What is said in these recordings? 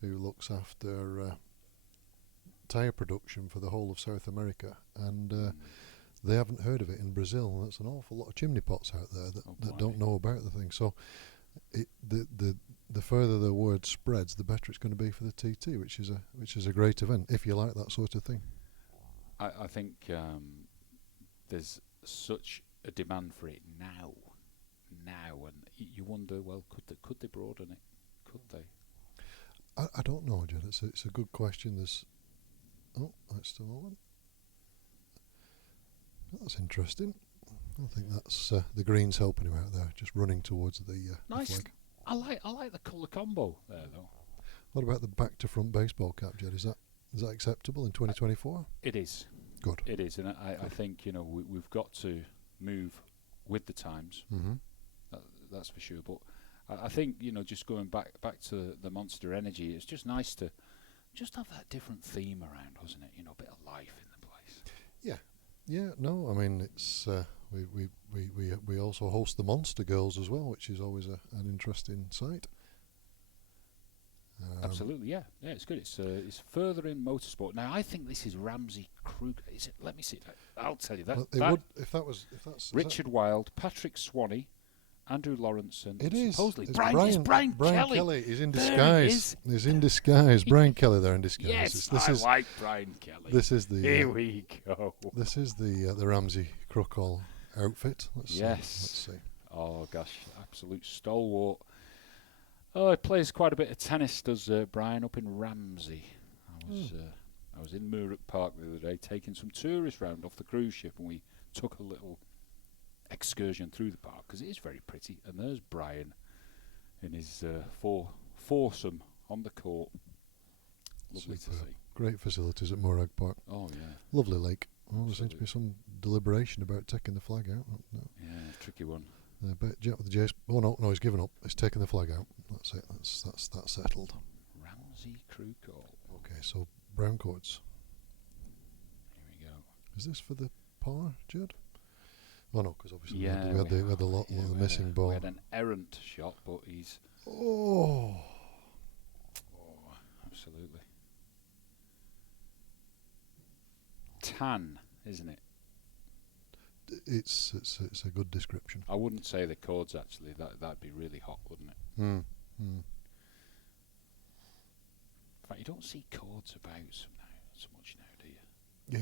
who looks after tyre production for the whole of South America, and they haven't heard of it in Brazil. There's an awful lot of chimney pots out there that don't know about the thing. So the further the word spreads, the better it's going to be for the TT, which is a great event if you like that sort of thing. I think there's such a demand for it now, and you wonder, well, could they broaden it? Could they? I don't know, Jed. It's a good question. That's still on. That's interesting. I think that's the Greens helping him out there, just running towards the Nice. the flag. I like the colour combo there, though. What about the back to front baseball cap, Jed? Is that acceptable in 2024? It is. Good. It is, and I think we've got to move with the times. Mm-hmm. That's for sure. But I think just going back to the Monster Energy, it's just nice to just have that different theme around, wasn't it? A bit of life in the place. Yeah. No, I mean it's we also host the Monster Girls as well, which is always an interesting sight. Absolutely, yeah, it's good. It's further in motorsport now. I think this is Ramsey Kruger. Is it? Let me see. I'll tell you that. Well, if that's Richard Wilde, Patrick Swanee, Andrew Lawrence, and it is. supposedly It's Brian Kelly is in disguise. He's in disguise. Brian Kelly there in disguise. Yes, I like Brian Kelly. This is the. Here we go. This is the Ramsey Crookall outfit. Let's see. Oh gosh, absolute stalwart. Oh, he plays quite a bit of tennis, does Brian, up in Ramsey. I was in Moorooke Park the other day taking some tourists round off the cruise ship, and we took a little excursion through the park because it is very pretty. And there's Brian in his foursome on the court. Lovely to see. Great facilities at Moorooke Park. Oh yeah, lovely lake. Oh, there seems to be some deliberation about taking the flag out. No. Yeah, tricky one. Oh no, he's given up. He's taken the flag out. That's it. That's settled. Ramsey Crookall. Okay, so brown coats. Here we go. Is this for the par, Jed? Oh no, because obviously yeah, we had the lot of the missing ball. We had an errant shot, but he's. Oh, absolutely. Tan, isn't it? It's a good description. I wouldn't say the chords actually. That'd be really hot, wouldn't it? In fact, you don't see chords about so much now, do you?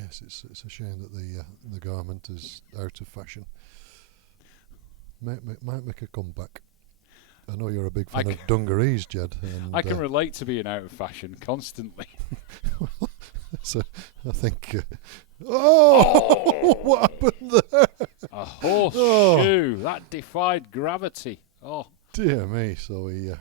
Yes, it's a shame that the garment is out of fashion. Might make a comeback. I know you're a big fan of dungarees, Jed. And I can relate to being out of fashion constantly. So I think. What happened there? A horseshoe that defied gravity. Oh dear me! So he,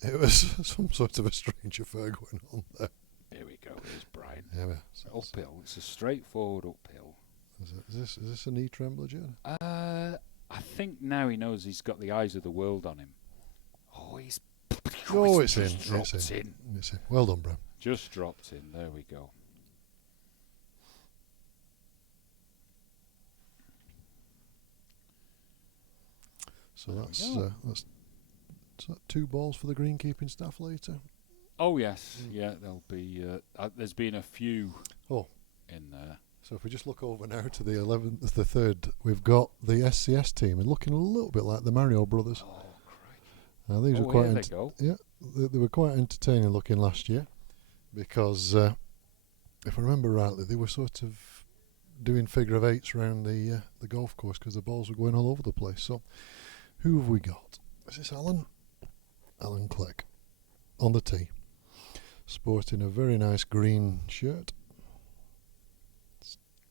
it was some sort of a strange affair going on there. Here we go. Here's Brian. Yeah, uphill. It's a straightforward uphill. Is this a knee trembler, Jed? I think now he knows he's got the eyes of the world on him. Oh, it's in. It's in. Well done, Bram. Just dropped in. There we go. So that's 2 balls for the greenkeeping staff later. Oh yes, yeah. There'll be. There's been a few. In there. So if we just look over now to the 11th, the 3rd, we've got the SCS team, and looking a little bit like the Mario brothers. Oh, crikey. These were quite. Yeah, they were quite entertaining looking last year, because if I remember rightly, they were sort of doing figure of eights around the golf course because the balls were going all over the place. So, who have we got? Is this Alan? Alan Clegg on the tee, sporting a very nice green shirt.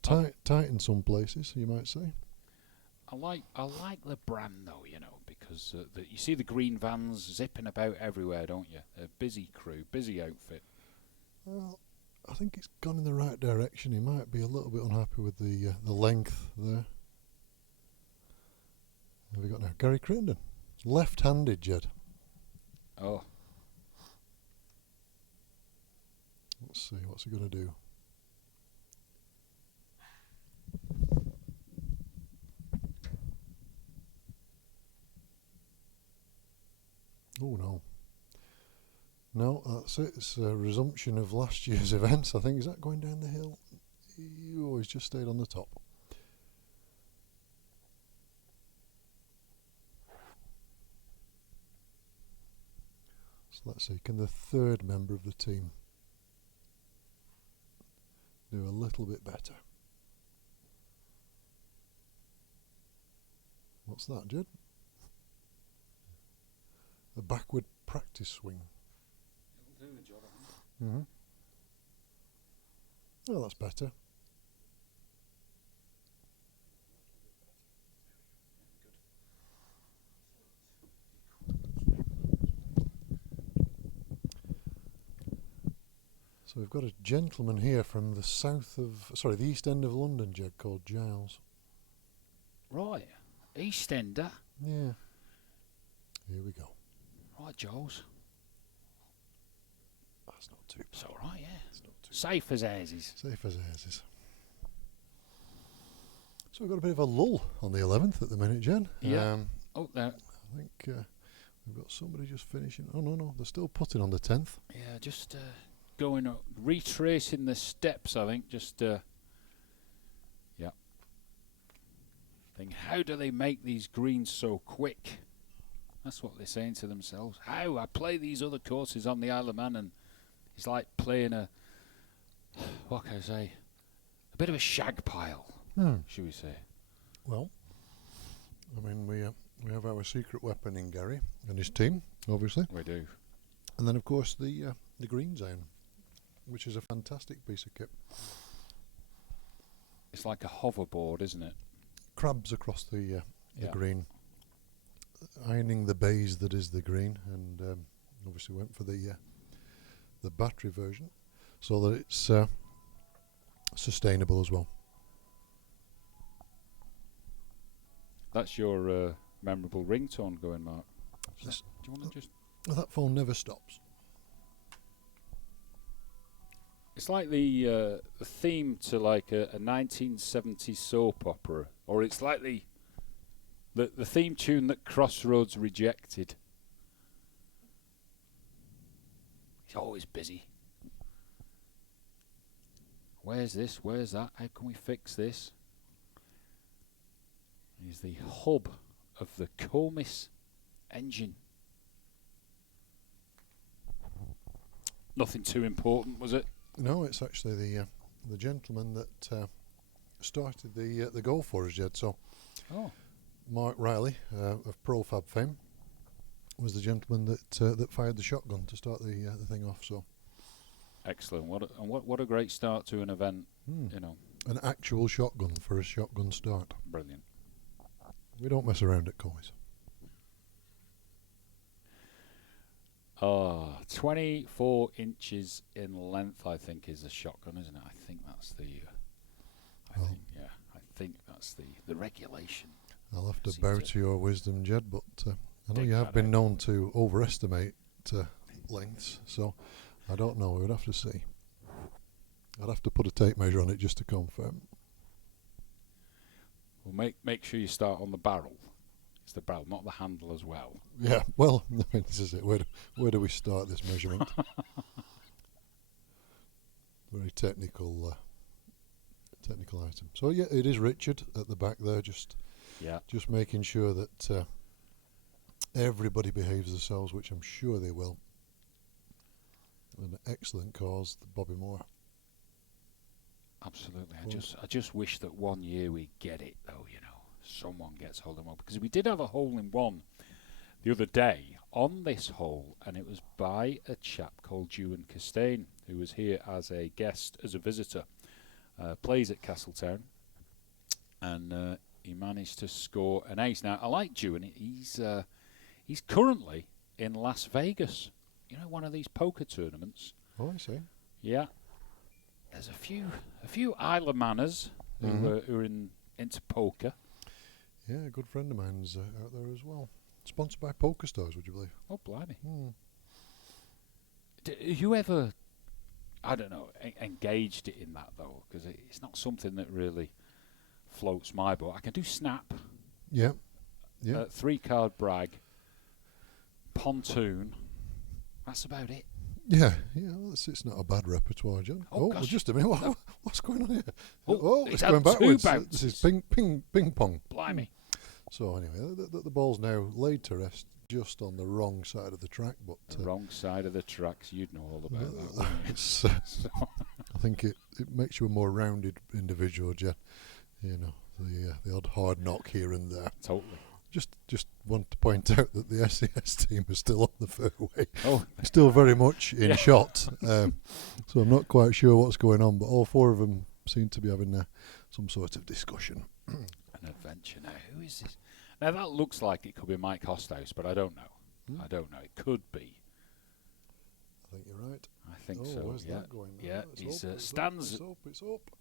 Tight in some places, you might say. I like the brand though, because you see the green vans zipping about everywhere, don't you? A busy crew, busy outfit. Well, I think it's gone in the right direction. He might be a little bit unhappy with the length there. What have we got now? Gary Crittenden, left-handed, Jed. Oh. Let's see, what's he going to do? Oh no. No, that's it. It's a resumption of last year's events. I think, is that going down the hill? You always just stayed on the top. So let's see, can the third member of the team do a little bit better? What's that, Jed? A backward practice swing. It'll do the job, I think. Oh, that's better. So we've got a gentleman here from the the east end of London, Jed, called Giles. Right, Eastender. Yeah. Here we go. Right, Jules. That's not too bad. It's all right, yeah. It's not too Safe as ours is. safe as ours is. So we've got a bit of a lull on the 11th at the minute, Jen. Yeah. Oh, there. I think we've got somebody just finishing. Oh, no, they're still putting on the 10th. Yeah, just going up, retracing the steps, I think. Just, yeah. Think, how do they make these greens so quick? That's what they're saying to themselves. How? I play these other courses on the Isle of Man, and it's like playing what can I say? A bit of a shag pile, should we say? Well, I mean, we have our secret weapon in Gary and his team, obviously. We do. And then, of course, the green zone, which is a fantastic piece of kit. It's like a hoverboard, isn't it? Crabs across the Yeah. green, ironing the bays that is the green, and obviously went for the battery version, so that it's sustainable as well. That's your memorable ringtone going, Mark. Yes. Do you want to just... That phone never stops. It's like the theme to like a 1970s soap opera, or it's like the theme tune that Crossroads rejected. He's always busy. Where's this? Where's that? How can we fix this? He's the hub of the Comis engine. Nothing too important, was it? No, it's actually the gentleman that started the goal for us, Jed. So, Mark Riley of Profab fame was the gentleman that fired the shotgun to start the thing off. So, excellent. What a great start to an event. You know, an actual shotgun for a shotgun start. brilliant. We don't mess around at Comis. 24 inches in length, I think, is the shotgun, isn't it? I think that's the. I think that's the regulation. I'll have to bow to your wisdom, Jed, but I know you have been known to overestimate lengths, so I don't know. We would have to see. I'd have to put a tape measure on it just to confirm. Well, make sure you start on the barrel. It's the barrel, not the handle as well. Yeah, well, I mean, this is it. Where do we start this measurement? Very technical item. So yeah, it is Richard at the back there, just making sure that everybody behaves themselves, which I'm sure they will. An excellent cause, Bobby Moore. Absolutely. I just wish that one year we get it, though. You know, someone gets hold of one, because we did have a hole in one the other day on this hole, and it was by a chap called Ewan Castaigne, who was here as a guest, as a visitor. Plays at Castletown, and he managed to score an ace. Now, I like Ewan. He's currently in Las Vegas. You know, one of these poker tournaments. Oh, I see. Yeah. There's a few Isle of Manners who are into poker. Yeah, a good friend of mine's out there as well. Sponsored by Poker Stars, would you believe? Oh, blimey. You ever, I don't know, engaged in that, though? Because it's not something that really floats my boat. I can do Snap. Yeah. 3-card brag. Pontoon. That's about it. Yeah, well, it's not a bad repertoire, John. Oh, Well, gosh. just a minute. What's going on here? He's It's had going two backwards. bounces. This is ping pong. Blimey. So anyway, the ball's now laid to rest just on the wrong side of the track, but The wrong side of the tracks. You'd know all about that, wouldn't you? it's, I think it makes you a more rounded individual, Jen. You know, the odd hard knock here and there. Totally. Just want to point out that the SES team is still on the fairway. Oh, Still very much in Yeah. shot. So I'm not quite sure what's going on, but all four of them seem to be having some sort of discussion. an adventure now. Who is this? Now that looks like it could be Mike Hosthouse, but I don't know. I don't know. It could be. I think you're right. I think so. Where's Yeah. that going now? Yeah. It's He's up, it's stands. up, it's up.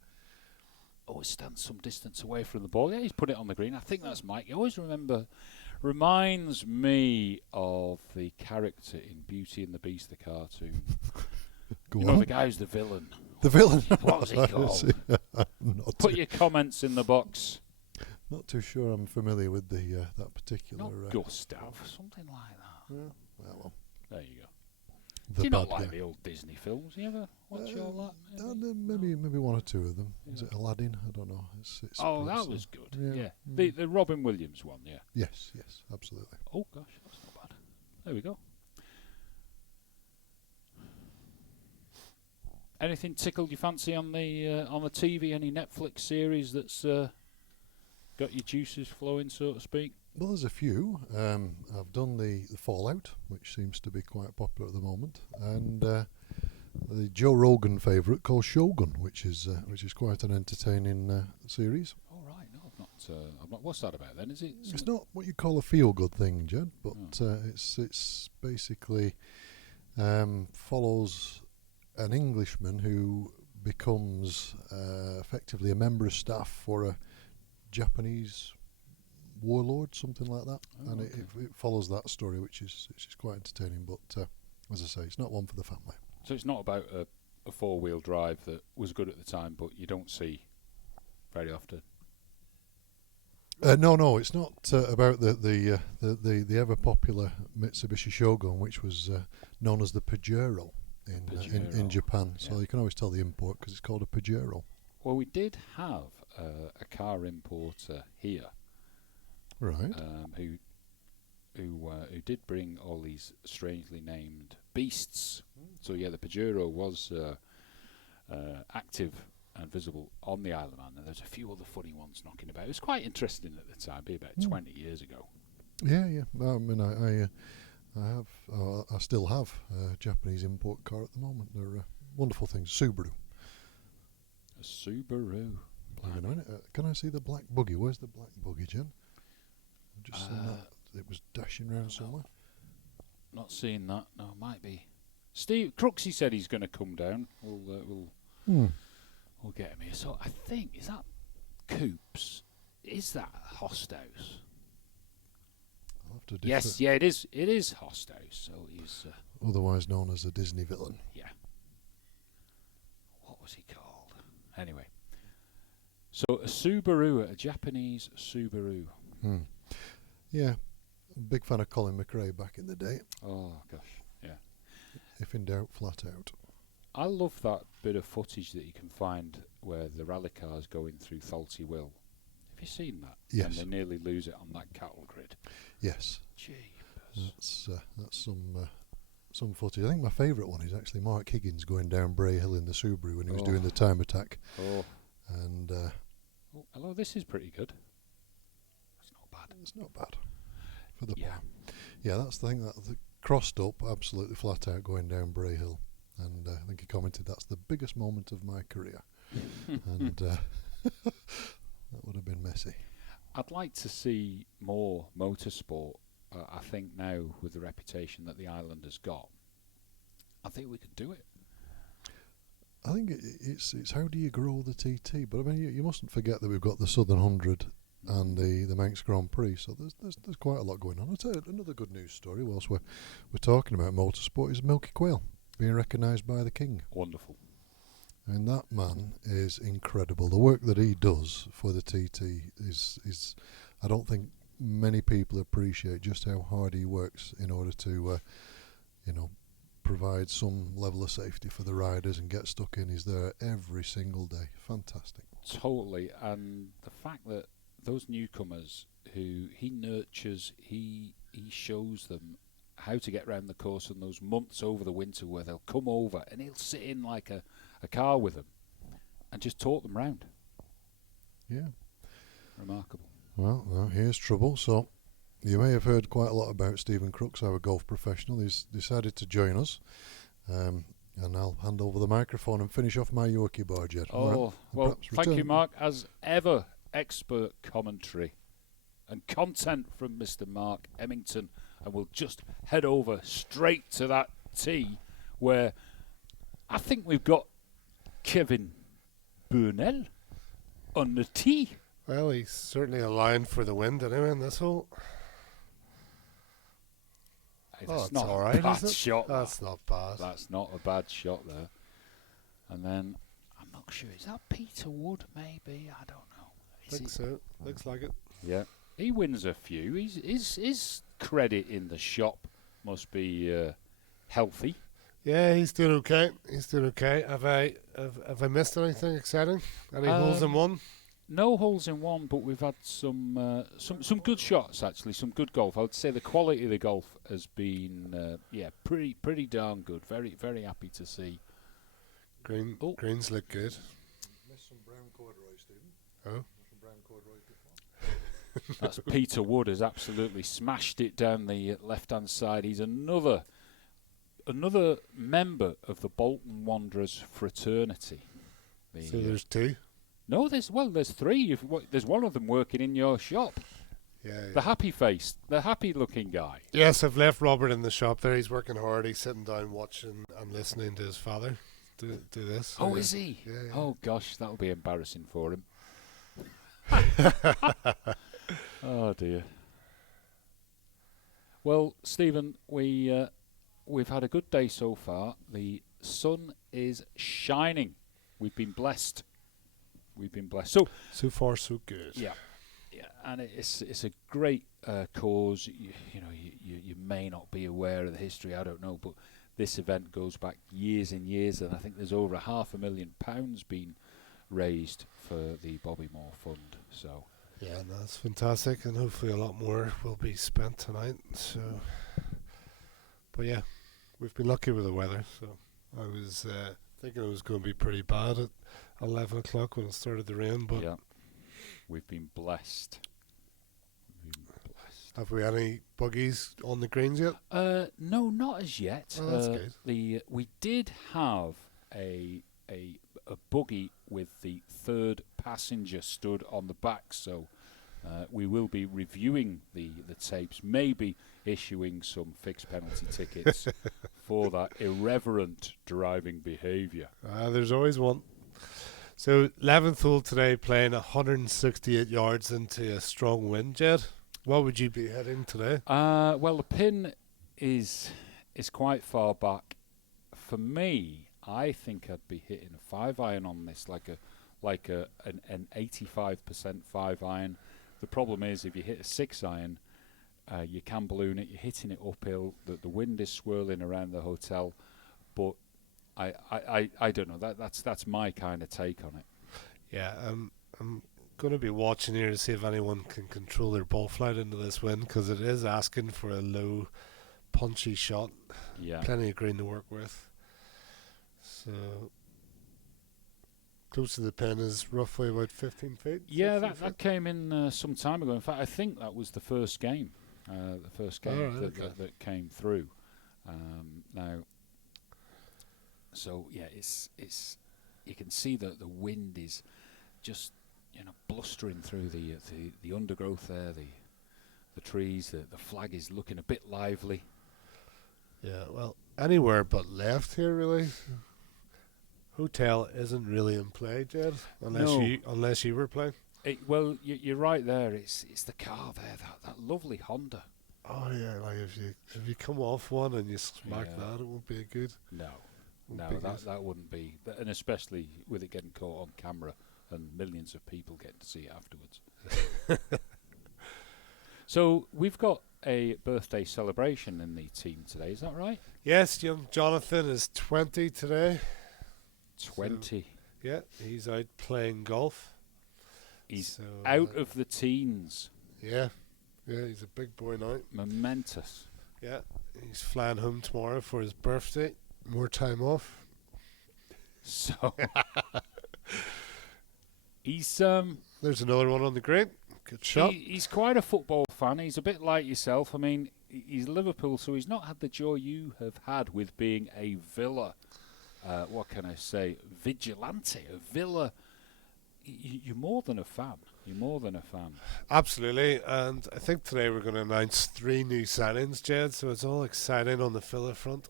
Oh, he stands some distance away from the ball. Yeah, he's put it on the green. I think that's Mike. You always reminds me of the character in Beauty and the Beast, the cartoon. Go You on. know, the guy who's the villain. The villain. What was he called? Put your comments in the box. Not too sure I'm familiar with that particular. Not Gustav, something like that. Yeah, well, There you go. the Do you bad not like guy. the old Disney films? You ever watch all that? Maybe one or two of them. Is Yeah. it Aladdin? I don't know. It's Oh, it's, that was good. yeah. Yeah. The Robin Williams one, yeah. Yes, absolutely. Oh, gosh, that's not bad. There we go. Anything tickled your fancy on the TV? Any Netflix series that's got your juices flowing, so to speak? Well, there's a few. I've done the Fallout, which seems to be quite popular at the moment, and the Joe Rogan favourite called Shogun, which is quite an entertaining series. All right, no, I've not. What's that about then? Is it? It's not what you call a feel-good thing, Jed, but Oh. it's basically follows an Englishman who becomes effectively a member of staff for a Japanese warlord, something like that, Oh, and okay. it follows that story, which is quite entertaining. But as I say, it's not one for the family. So it's not about a four-wheel drive that was good at the time, but you don't see very often. No, it's not about the ever popular Mitsubishi Shogun, which was known as the Pajero in Pajero, Japan. So yeah. you can always tell the import because it's called a Pajero. Well, we did have a car importer here Right. who did bring all these strangely named beasts. So yeah, the Pajero was active and visible on the Isle of Man, and there's a few other funny ones knocking about. It was quite interesting at the time, be about 20 years ago. Yeah. I mean, I still have a Japanese import car at the moment. They're wonderful things. Subaru. A Subaru. Hang on a minute. Can I see the black buggy? Where's the black buggy, Jen? I've just seen that. It was dashing around somewhere. Not seeing that. No, might be. Steve Crooksy said he's going to come down. We'll get him here. So I think, is that Coops? Is that Hosthouse? I'll have to Yes, yeah, it is. It is Hosthouse. So he's otherwise known as a Disney villain. yeah. What was he called? Anyway, so a Subaru, a Japanese Subaru. Yeah, big fan of Colin McRae back in the day. Oh gosh, yeah. If in doubt, flat out. I love that bit of footage that you can find where the rally car's going through Thalty Will. Have you seen that? Yes. And they nearly lose it on that cattle grid. Yes, Jeepers. that's some footage. I think my favourite one is actually Mark Higgins going down Bray Hill in the Subaru when he was doing the time attack. Oh. And Oh, hello, this is pretty good. That's not bad. it's not bad for the Yeah. Yeah, that's the thing, that the crossed up absolutely flat out going down Bray Hill. And I think he commented that's the biggest moment of my career. And that would have been messy. I'd like to see more motorsport. I think now, with the reputation that the island has got, I think we could do it. I think it's how do you grow the TT? But I mean, you mustn't forget that we've got the Southern 100 and the Manx Grand Prix, so there's quite a lot going on. I'll tell you another good news story whilst we're talking about motorsport is Milky Quail being recognised by the King. Wonderful. And that man is incredible. The work that he does for the TT is I don't think many people appreciate just how hard he works in order to provide some level of safety for the riders and get stuck in. He's there every single day. Fantastic. Totally, and the fact that those newcomers who he nurtures, he shows them how to get around the course in those months over the winter where they'll come over and he'll sit in like a car with them and just talk them round. Yeah. Remarkable. Well, now here's trouble. So you may have heard quite a lot about Stephen Crooks, our golf professional. He's decided to join us. And I'll hand over the microphone and finish off my Yorkie bar, Jed. Oh, well, thank you, Mark. As ever, expert commentary and content from Mr. Mark Emmington. And we'll just head over straight to that tee where I think we've got Kevin Burnell on the tee. Well, he's certainly aligned for the wind anyway in this hole. Hey, Oh, that's it's not all a right, bad is it? shot. That's not bad. That's not a bad shot there. And then, I'm not sure, is that Peter Wood maybe? I don't know. I think so. Looks like it. Yeah. He wins a few. His credit in the shop must be healthy. Yeah, he's doing okay. He's doing okay. Have I missed anything exciting? Any holes in one? No holes in one, but we've had some good shots actually, some good golf. I would say the quality of the golf has been pretty darn good. Very very happy to see. Greens look good. Missed some brown corduroy, Stephen. Oh. Some brown corduroy before. That's Peter Wood has absolutely smashed it down the left-hand side. He's another member of the Bolton Wanderers fraternity. So there's two? No, there's three. There's one of them working in your shop. Yeah. The happy-faced, the happy-looking guy. Yes, I've left Robert in the shop there. He's working hard. He's sitting down watching and listening to his father do this. Oh, is he? Yeah. Oh, gosh, that'll be embarrassing for him. Oh, dear. Well, Stephen, we've had a good day so far. The sun is shining. We've been blessed. So far, so good. Yeah, and it's a great cause. You may not be aware of the history. I don't know, but this event goes back years and years, and I think there's over £500,000 being raised for the Bobby Moore Fund. So yeah, that's fantastic, and hopefully a lot more will be spent tonight. So, but yeah, we've been lucky with the weather. So I was thinking it was going to be pretty bad at 11 o'clock when it started to rain, but yeah, we've been blessed. Have we any buggies on the greens yet? No, not as yet. Oh, that's good. We did have a buggy with the third passenger stood on the back, so we will be reviewing the tapes, maybe issuing some fixed penalty tickets for that irreverent driving behaviour. There's always one. So 11th hole today, playing 168 yards into a strong wind, Jed. What would you be hitting today? Well, the pin is quite far back. For me, I think I'd be hitting a 5-iron on this, like an 85% 5-iron. The problem is if you hit a 6-iron, you can balloon it. You're hitting it uphill. The wind is swirling around the hotel, but I don't know. That's my kind of take on it. Yeah, I'm going to be watching here to see if anyone can control their ball flight into this wind, because it is asking for a low, punchy shot. Yeah. Plenty of green to work with. So close to the pin is roughly about 15 feet. Yeah, that came in some time ago. In fact, I think that was the first game. That came through. Now, so yeah, it's you can see that the wind is just blustering through the undergrowth there, the trees. The flag is looking a bit lively. Yeah, well, anywhere but left here really. Hotel isn't really in play, Jed, unless you were playing. Well, you're right there. It's the car there, that lovely Honda. Oh yeah, like if you come off one and you smack that, it won't be good. No, that wouldn't be, and especially with it getting caught on camera and millions of people getting to see it afterwards. So we've got a birthday celebration in the team today. Is that right? Yes, young Jonathan is 20 today. 20. Yeah, he's out playing golf. He's So, out of the teens. Yeah, he's a big boy now. Momentous. Yeah, he's flying home tomorrow for his birthday. More time off. So he's There's another one on the green. Good shot. he's quite a football fan. He's a bit like yourself. I mean, he's Liverpool, so he's not had the joy you have had with being a Villa. What can I say? Vigilante, a Villa. You're more than a fan. You're more than a fan. Absolutely, and I think today we're going to announce 3 new signings, Jed. So it's all exciting on the Villa front.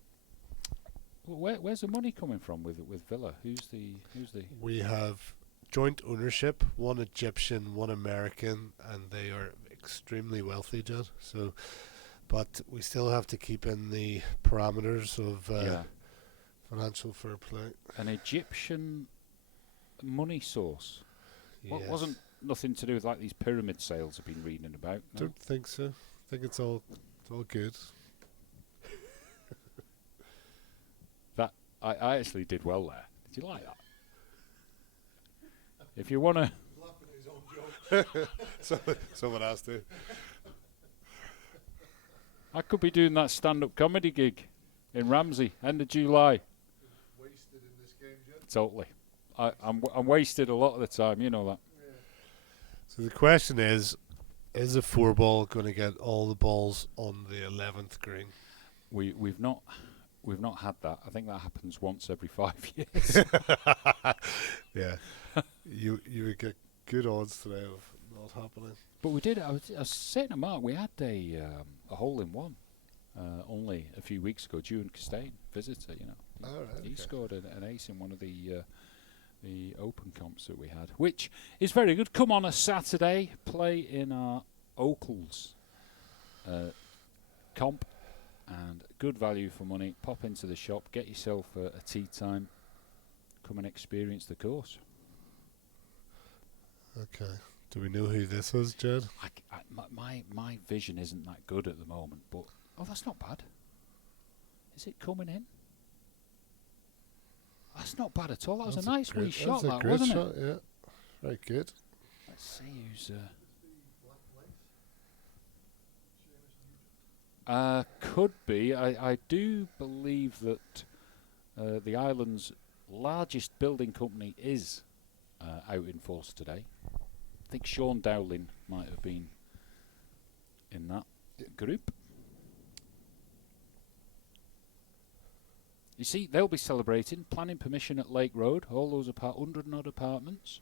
Well, where's the money coming from with Villa? Who's the? We have joint ownership, one Egyptian, one American, and they are extremely wealthy, Jed. So, but we still have to keep in the parameters of financial fair play. An Egyptian money source. Yes. Wasn't nothing to do with like these pyramid sales I've been reading about. No? Don't think so. I think it's all good. That I actually did well there. Did you like that? If you want to, Someone has to. I could be doing that stand-up comedy gig in Ramsey, end of July. Wasted in this game, Jed. Totally. I'm wasted a lot of the time. You know that. So the question is a 4-ball going to get all the balls on the 11th green? We've not had that. I think that happens once every 5 years. Yeah. you would get good odds today of not happening. But we did. I was saying to Mark, we had a hole in one only a few weeks ago. Ewan Costain, visitor. You know, he scored an ace in one of the open comps that we had, which is very good. Come on a Saturday, play in our Oakles comp, and good value for money. Pop into the shop, get yourself a tea time. Come and experience the course. Okay. Do we know who this is, Jed? My vision isn't that good at the moment, but that's not bad. Is it coming in? That's not bad at all. That was a nice wee shot, that, wasn't it? Yeah. Very good. Let's see who's. Could be. I do believe that the island's largest building company is out in force today. I think Sean Dowling might have been in that group. You see, they'll be celebrating planning permission at Lake Road. All those 100 and odd apartments.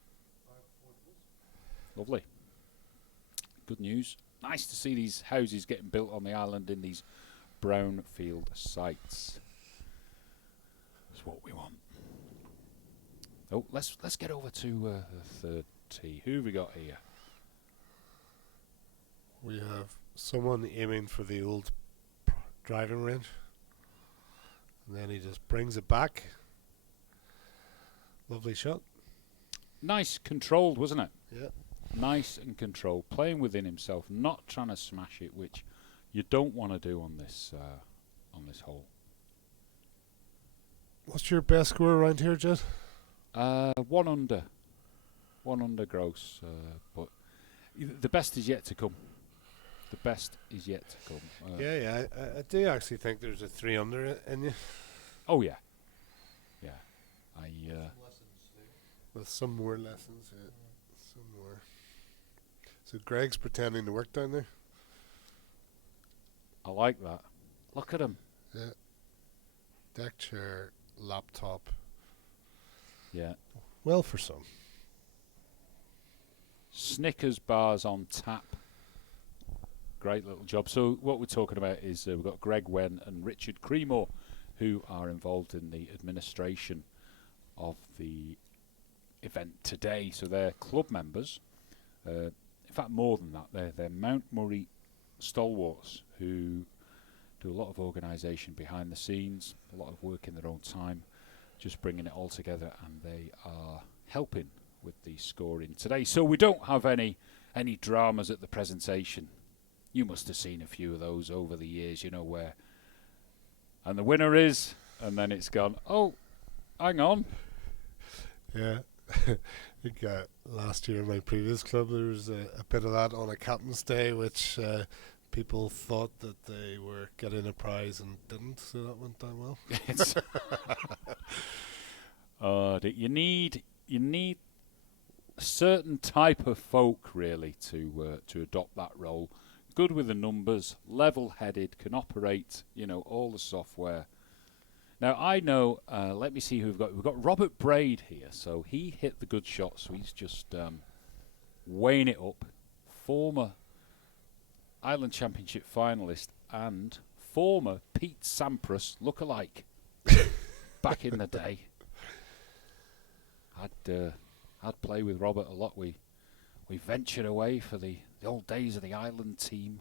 Lovely. Good news. Nice to see these houses getting built on the island in these brownfield sites. That's what we want. Oh, let's get over to the third tee. Who have we got here? We have someone aiming for the old driving range. And then he just brings it back. Lovely shot. Nice controlled, wasn't it? Yeah. Nice and controlled. Playing within himself, not trying to smash it, which you don't want to do on this hole. What's your best score around here, Jed? 1 under. 1 under gross. But the best is yet to come. The best is yet to come. Yeah. I do actually think there's a 3 under in you. Oh, yeah. Yeah. With some more lessons, yeah. Some more. So Greg's pretending to work down there? I like that. Look at him. Yeah. Deck chair, laptop. Yeah. Well, for some. Snickers bars on tap. Great little job. So what we're talking about is we've got Greg Wen and Richard Creemore, who are involved in the administration of the event today. So they're club members. In fact, more than that, they're Mount Murray stalwarts who do a lot of organisation behind the scenes, a lot of work in their own time, just bringing it all together, and they are helping with the scoring today. So we don't have any dramas at the presentation. You must have seen a few of those over the years, where, and the winner is, and then it's gone, oh, hang on. Yeah. I think last year in my previous club there was a bit of that on a captain's day, which people thought that they were getting a prize and didn't, so that went down well. You need a certain type of folk really to adopt that role. Good with the numbers, level-headed, can operate, all the software. Now I know. Let me see who we've got. We've got Robert Braid here, so he hit the good shot. So he's just weighing it up. Former Ireland Championship finalist and former Pete Sampras lookalike back in the day. I'd play with Robert a lot. We ventured away for the old days of the Ireland team,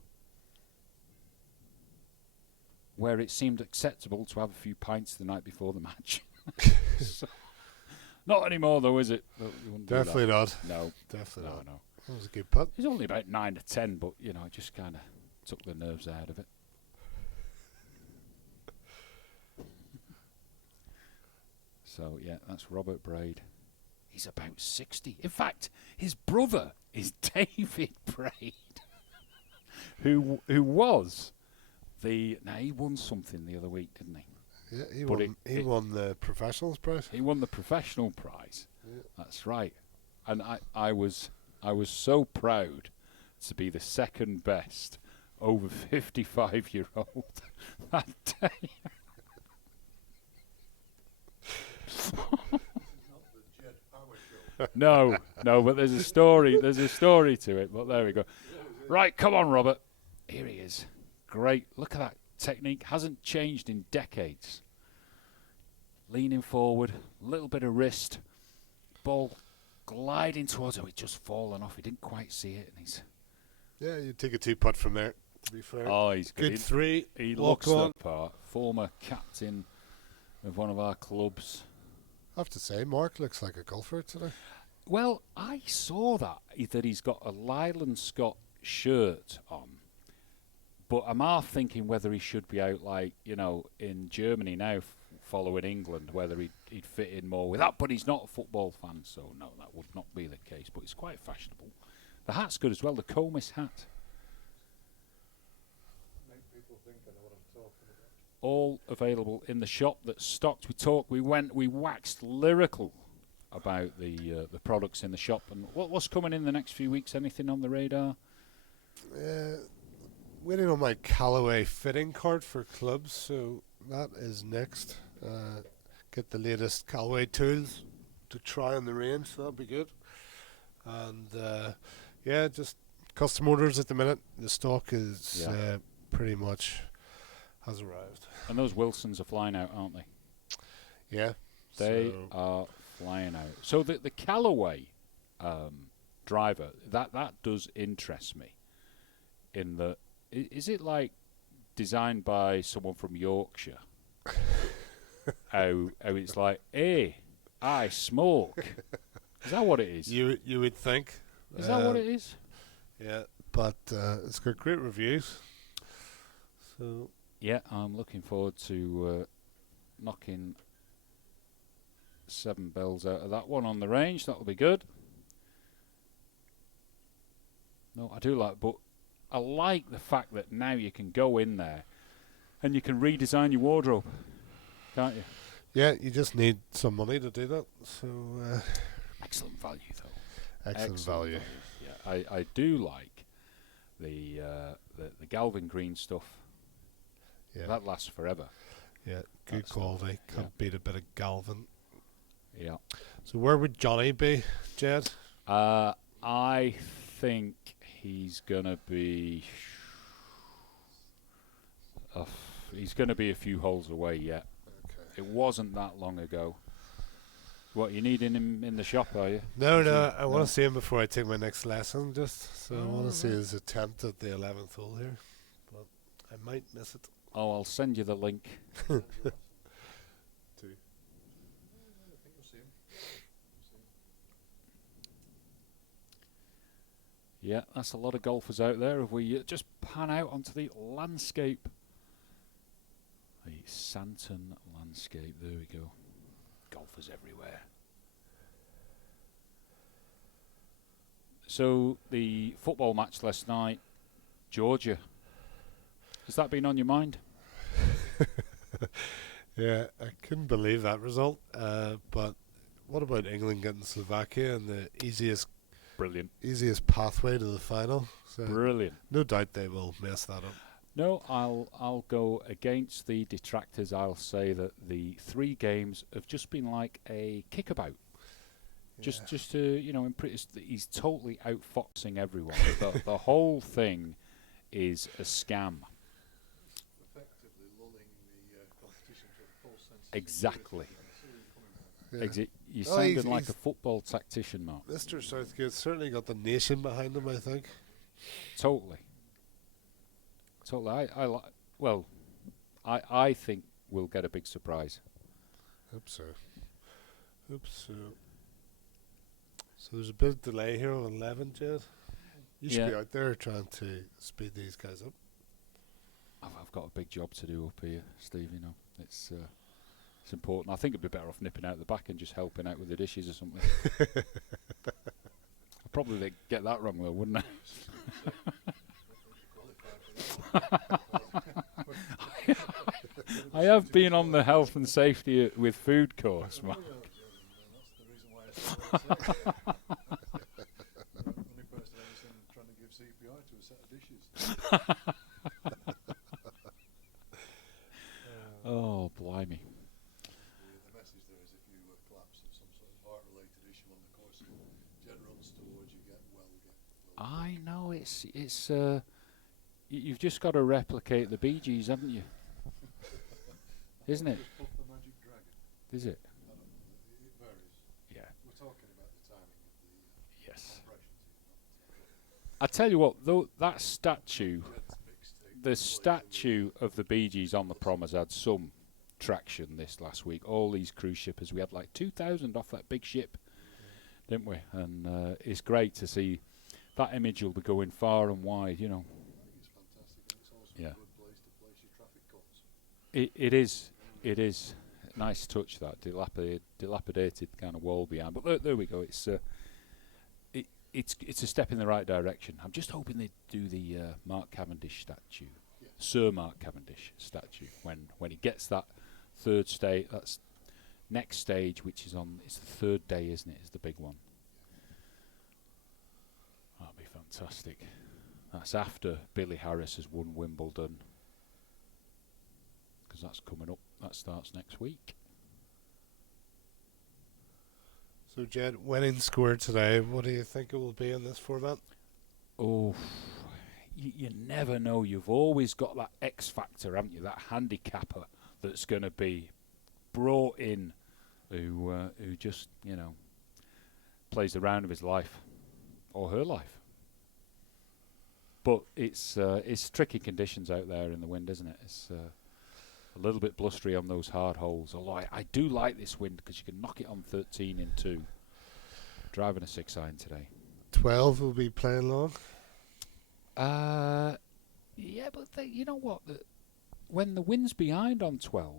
where it seemed acceptable to have a few pints the night before the match. So, not anymore, though, is it? Definitely not. No, definitely not. No. That was a good putt. He's only about 9 or 10, but it just kind of took the nerves out of it. So yeah, that's Robert Braid. He's about 60. In fact, his brother is David Braid, who was. He won something the other week, didn't he? Yeah, he won the professionals prize. He won the professional prize. Yeah. That's right. And I was so proud to be the second best over 55-year-old that day. No, but there's a story. There's a story to it. But there we go. Right, come on, Robert. Here he is. Great. Look at that technique. Hasn't changed in decades. Leaning forward, a little bit of wrist, ball gliding towards him. It's just fallen off. He didn't quite see it, and he's. Yeah, you take a 2-putt from there. To be fair. Oh, he's good. Good three. He Walk looks on. the part. Former captain of one of our clubs. I have to say, Mark looks like a golfer today. Well, I saw that he's got a Lyland Scott shirt on. But I'm half thinking whether he should be out in Germany now following England, whether he'd fit in more with that. But he's not a football fan, so no, that would not be the case. But it's quite fashionable. The hat's good as well, the Comis hat. Make people think I know what I'm talking about. All available in the shop that's stocked. We waxed lyrical about the products in the shop. And what's coming in the next few weeks? Anything on the radar? Waiting on my Callaway fitting card for clubs, so that is next. Get the latest Callaway tools to try on the range, so that'll be good. And just custom orders at the minute. The stock is pretty much has arrived. And those Wilsons are flying out, aren't they? Yeah. They are flying out. So the Callaway driver, that does interest me. In the is it like designed by someone from Yorkshire? how it's like, hey, I smoke. Is that what it is? You would think. Is that what it is? Yeah, but it's got great reviews. So yeah, I'm looking forward to knocking 7 bells out of that one on the range. That'll be good. No, I do like, but I like the fact that now you can go in there and you can redesign your wardrobe, can't you? yeah, you just need some money to do that. So Excellent value, though. excellent value. Yeah, I do like the Galvin Green stuff. Yeah, That lasts forever. yeah, good That's quality. Can't beat a bit of Galvin. Yeah. So where would Johnny be, Jed? I think he's gonna be. He's gonna be a few holes away yet. Okay. It wasn't that long ago. What, you needing him in the shop, are you? No, I want No. to see him before I take my next lesson. Just so I want Oh, to see right. his attempt at the 11th hole here, but I might miss it. Oh, I'll send you the link. Yeah, that's a lot of golfers out there. Have we just pan out onto the landscape. The Santon landscape. There we go. Golfers everywhere. So the football match last night, Georgia. Has that been on your mind? Yeah, I couldn't believe that result. But what about England getting Slovakia and the Brilliant. easiest pathway to the final? So Brilliant. no doubt they will mess that up. No, I'll go against the detractors. I'll say that the 3 games have just been like a kickabout. Just to he's totally outfoxing everyone. the whole thing is a scam. Effectively lulling the competition to a false sense of Exactly. Yeah. You Oh, sounded he's- like he's- a football tactician, Mark. Mr. Southgate certainly got the nation behind him, I think. Totally. I think we'll get a big surprise. Hope so. So there's a bit of delay here on 11, Jed. You should be Yeah. out there trying to speed these guys up. I've got a big job to do up here, Steve. You know, it's important. I think I'd be better off nipping out the back and just helping out with the dishes or something. I'd probably get that wrong though, wouldn't I? I have been on the health and safety with food course, Mark. That's the reason why I said what I said. Only person I've ever seen trying to give CPR to a set of dishes. Oh, blimey. The message there is if you collapse of some sort of heart-related issue on the course and Jed runs towards you, get well. I know it's you've just got to replicate the Bee Gees, haven't you? Isn't it? Puff the magic dragon. Is it? I don't know. It varies. Yeah. We're talking about the timing of the Yes. compressions. I tell you what, though, that statue, Jed's mixtape. the statue of the Bee Gees on the prom has had some traction this last week. All these cruise shippers, we had like 2,000 off that big ship, didn't we? And it's great to see that image will be going far and wide, you know. I think it's fantastic, and it's also Yeah. a good place to place your traffic cones. It is. Nice touch, that dilapidated kind of wall behind. But there we go. It's a step in the right direction. I'm just hoping they do the Mark Cavendish statue, Yeah. Sir Mark Cavendish statue, when he gets that third stage. That's next stage, which is on. It's the third day, isn't it? Is the big one. That'll be fantastic. That's after Billy Harris has won Wimbledon, because that's coming up. That starts next week. So, Jed, winning score today, what do you think it will be in this format? Oh, you never know. You've always got that X factor, haven't you? That handicapper that's going to be brought in, who just plays the round of his life or her life. But it's tricky conditions out there in the wind, isn't it? It's a little bit blustery on those hard holes. Although I do like this wind because you can knock it on 13 in 2. Driving a 6-iron today. 12 will be playing long. Yeah, but you know what? When the wind's behind on 12,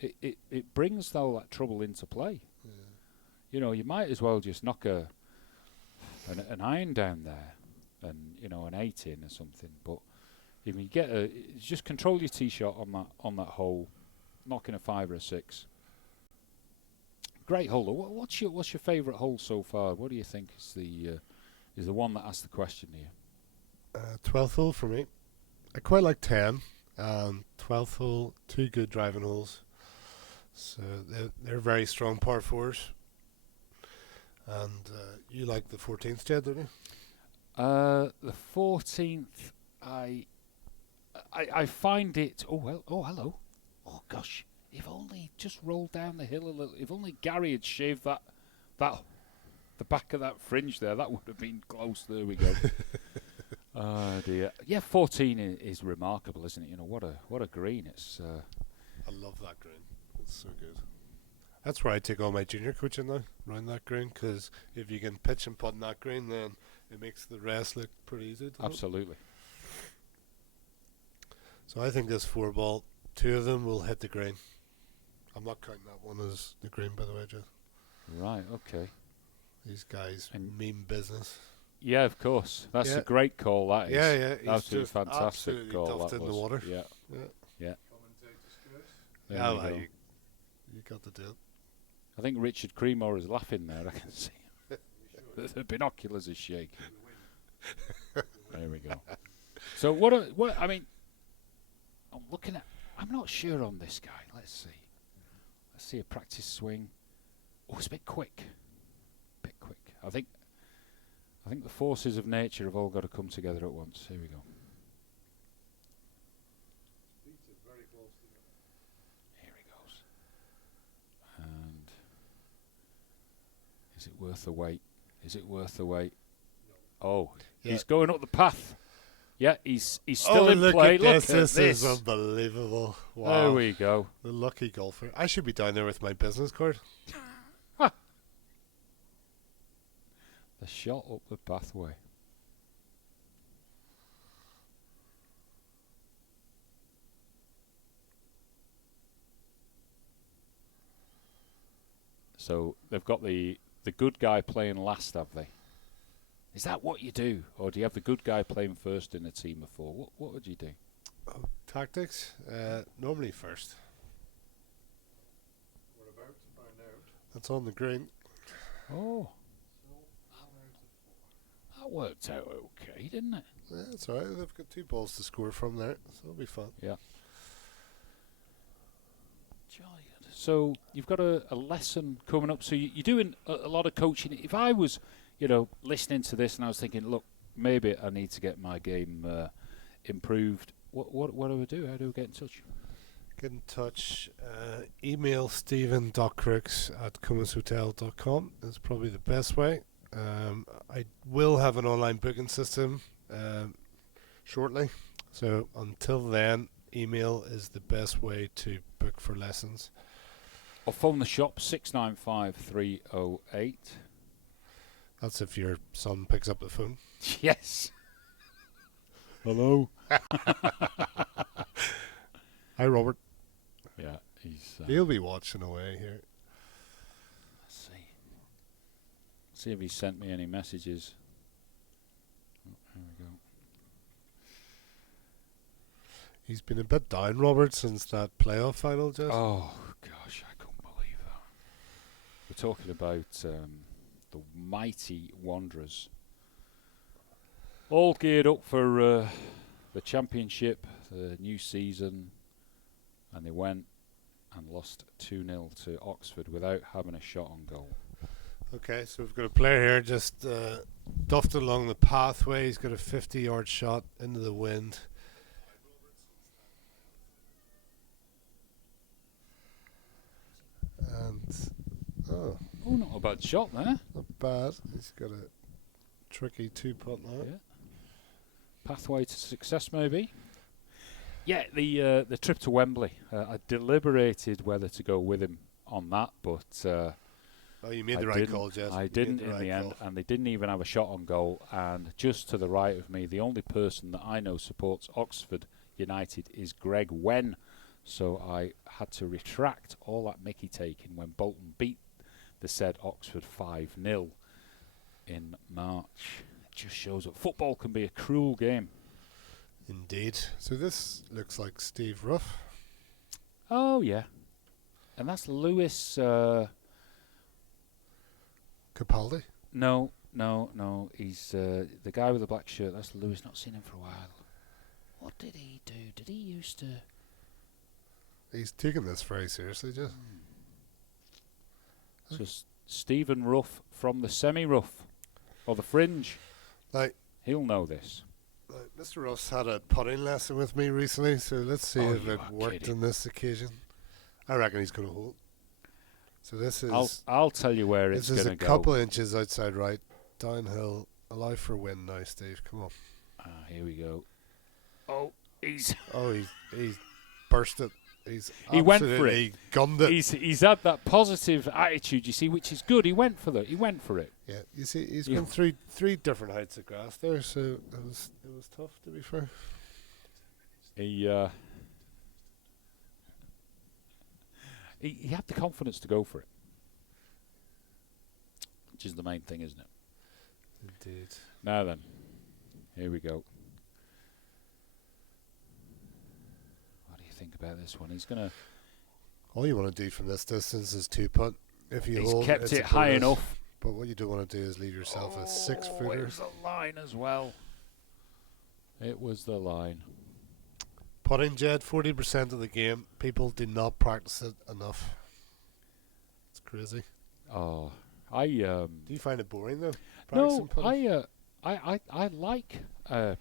it brings all that trouble into play. Yeah. You know, you might as well just knock an iron down there, and an 8 in or something. But if you get just control your tee shot on that hole, knocking a 5 or a 6. Great hole. What's your favourite hole so far? What do you think is the one that asked the question here? 12th hole for me. I quite like 10. 12th hole, 2 good driving holes. So they're very strong par 4s. And you like the 14th, Jed, don't you? The 14th, I find it. Oh well. Oh hello. Oh gosh. If only just rolled down the hill a little. If only Gary had shaved the back of that fringe there, that would have been close. There we go. Oh dear. Yeah, 14 is remarkable, isn't it? What a green. It's. I love that green. It's so good. That's where I take all my junior coaching now, around that green, because if you can pitch and putt in that green, then it makes the rest look pretty easy. Absolutely. So I think this 4-ball, 2 of them will hit the green. I'm not counting that one as the green, by the way, Joe. Right, okay. These guys And mean business. Yeah, of course. That's Yeah. a great call, that is. Yeah, yeah. He's Absolutely just fantastic absolutely goal, duffed that in was. the water. Yeah, Yeah. yeah. There Yeah, we well, go. you got to do it. I think Richard Creemore is laughing there, I can see. The binoculars are shaking. There we go. So I mean, I'm not sure on this guy. Let's see. Let's see a practice swing. Oh, it's a bit quick. I think the forces of nature have all got to come together at once. Here we go. Here he goes. And is it worth the wait? Oh, Yeah. he's going up the path. Yeah, he's still in look play. At Look this. at This this. is unbelievable. Wow. There we go. The lucky golfer. I should be down there with my business card. The shot up the pathway. So they've got the good guy playing last, have they? Is that what you do? Or do you have the good guy playing first in a team of 4? What would you do? Oh, tactics? Normally first. We're about to find out. That's on the green. Oh. That worked out okay, didn't it? Yeah, that's all right. They've got 2 balls to score from there, so it'll be fun. Yeah. Jolly good. So you've got a lesson coming up. So you're doing a lot of coaching. If I was, listening to this and I was thinking, look, maybe I need to get my game improved. What do I do? How do I get in touch? Get in touch. Email stephen.crooks@comishotel.com is probably the best way. I will have an online booking system shortly. So until then, email is the best way to book for lessons. Or phone the shop, 695 308. That's if your son picks up the phone. Yes. Hello. Hi, Robert. Yeah, he's... He'll be watching away here. Let's see. See if he sent me any messages. Oh, here we go. He's been a bit down, Robert, since that playoff final, just. Oh, gosh, I couldn't believe that. We're talking about the mighty Wanderers. All geared up for the championship, the new season, and they went and lost 2-0 to Oxford without having a shot on goal. Okay, so we've got a player here just duffed along the pathway. He's got a 50-yard shot into the wind. And, Oh, not a bad shot there. not bad. He's got a tricky 2-putt now. Yeah. Pathway to success, maybe. Yeah, the trip to Wembley. I deliberated whether to go with him on that, but Oh, you made I the right didn't. call, Jess. I You didn't made in right the end, call. and they didn't even have a shot on goal. And just to the right of me, the only person that I know supports Oxford United is Greg Wen. So I had to retract all that Mickey taking when Bolton beat the said Oxford 5-0 in March. It just shows that football can be a cruel game. Indeed. So this looks like Steve Ruff. Oh, yeah. And that's Lewis... Capaldi. No. He's the guy with the black shirt. That's Lewis. Not seen him for a while. What did he do? Did he used to... He's taking this very seriously, just. So Stephen Ruff from the semi-rough or the fringe. Like, He'll know this. Mr. Ruff's had a putting lesson with me recently, so let's see Oh, if you it are worked kidding. on this occasion. I reckon he's going to hold. So this is I'll tell you where it's this is going a to go. couple inches outside right, downhill, allow for wind now, Steve. Come on. Here we go. Oh, he's Oh, he's burst it. He went for it. absolutely gunned it. he's had that positive attitude, you see, which is good. He went for it. Yeah, you see, he's Yeah. gone three different heights of grass there, so it was tough, to be fair. he had the confidence to go for it, which is the main thing, isn't it? Indeed. Now then, here we go. What do you think about this one? He's gonna. All you want to do from this distance is 2-putt. If you He's hold, kept it's it a high bonus. enough. But what you don't want to do is leave yourself a 6-footer. It was the line as well. It was the line. Putting, Jed, 40% of the game. People do not practice it enough. It's crazy. Oh, I Do you find it boring though? no, Putting? I like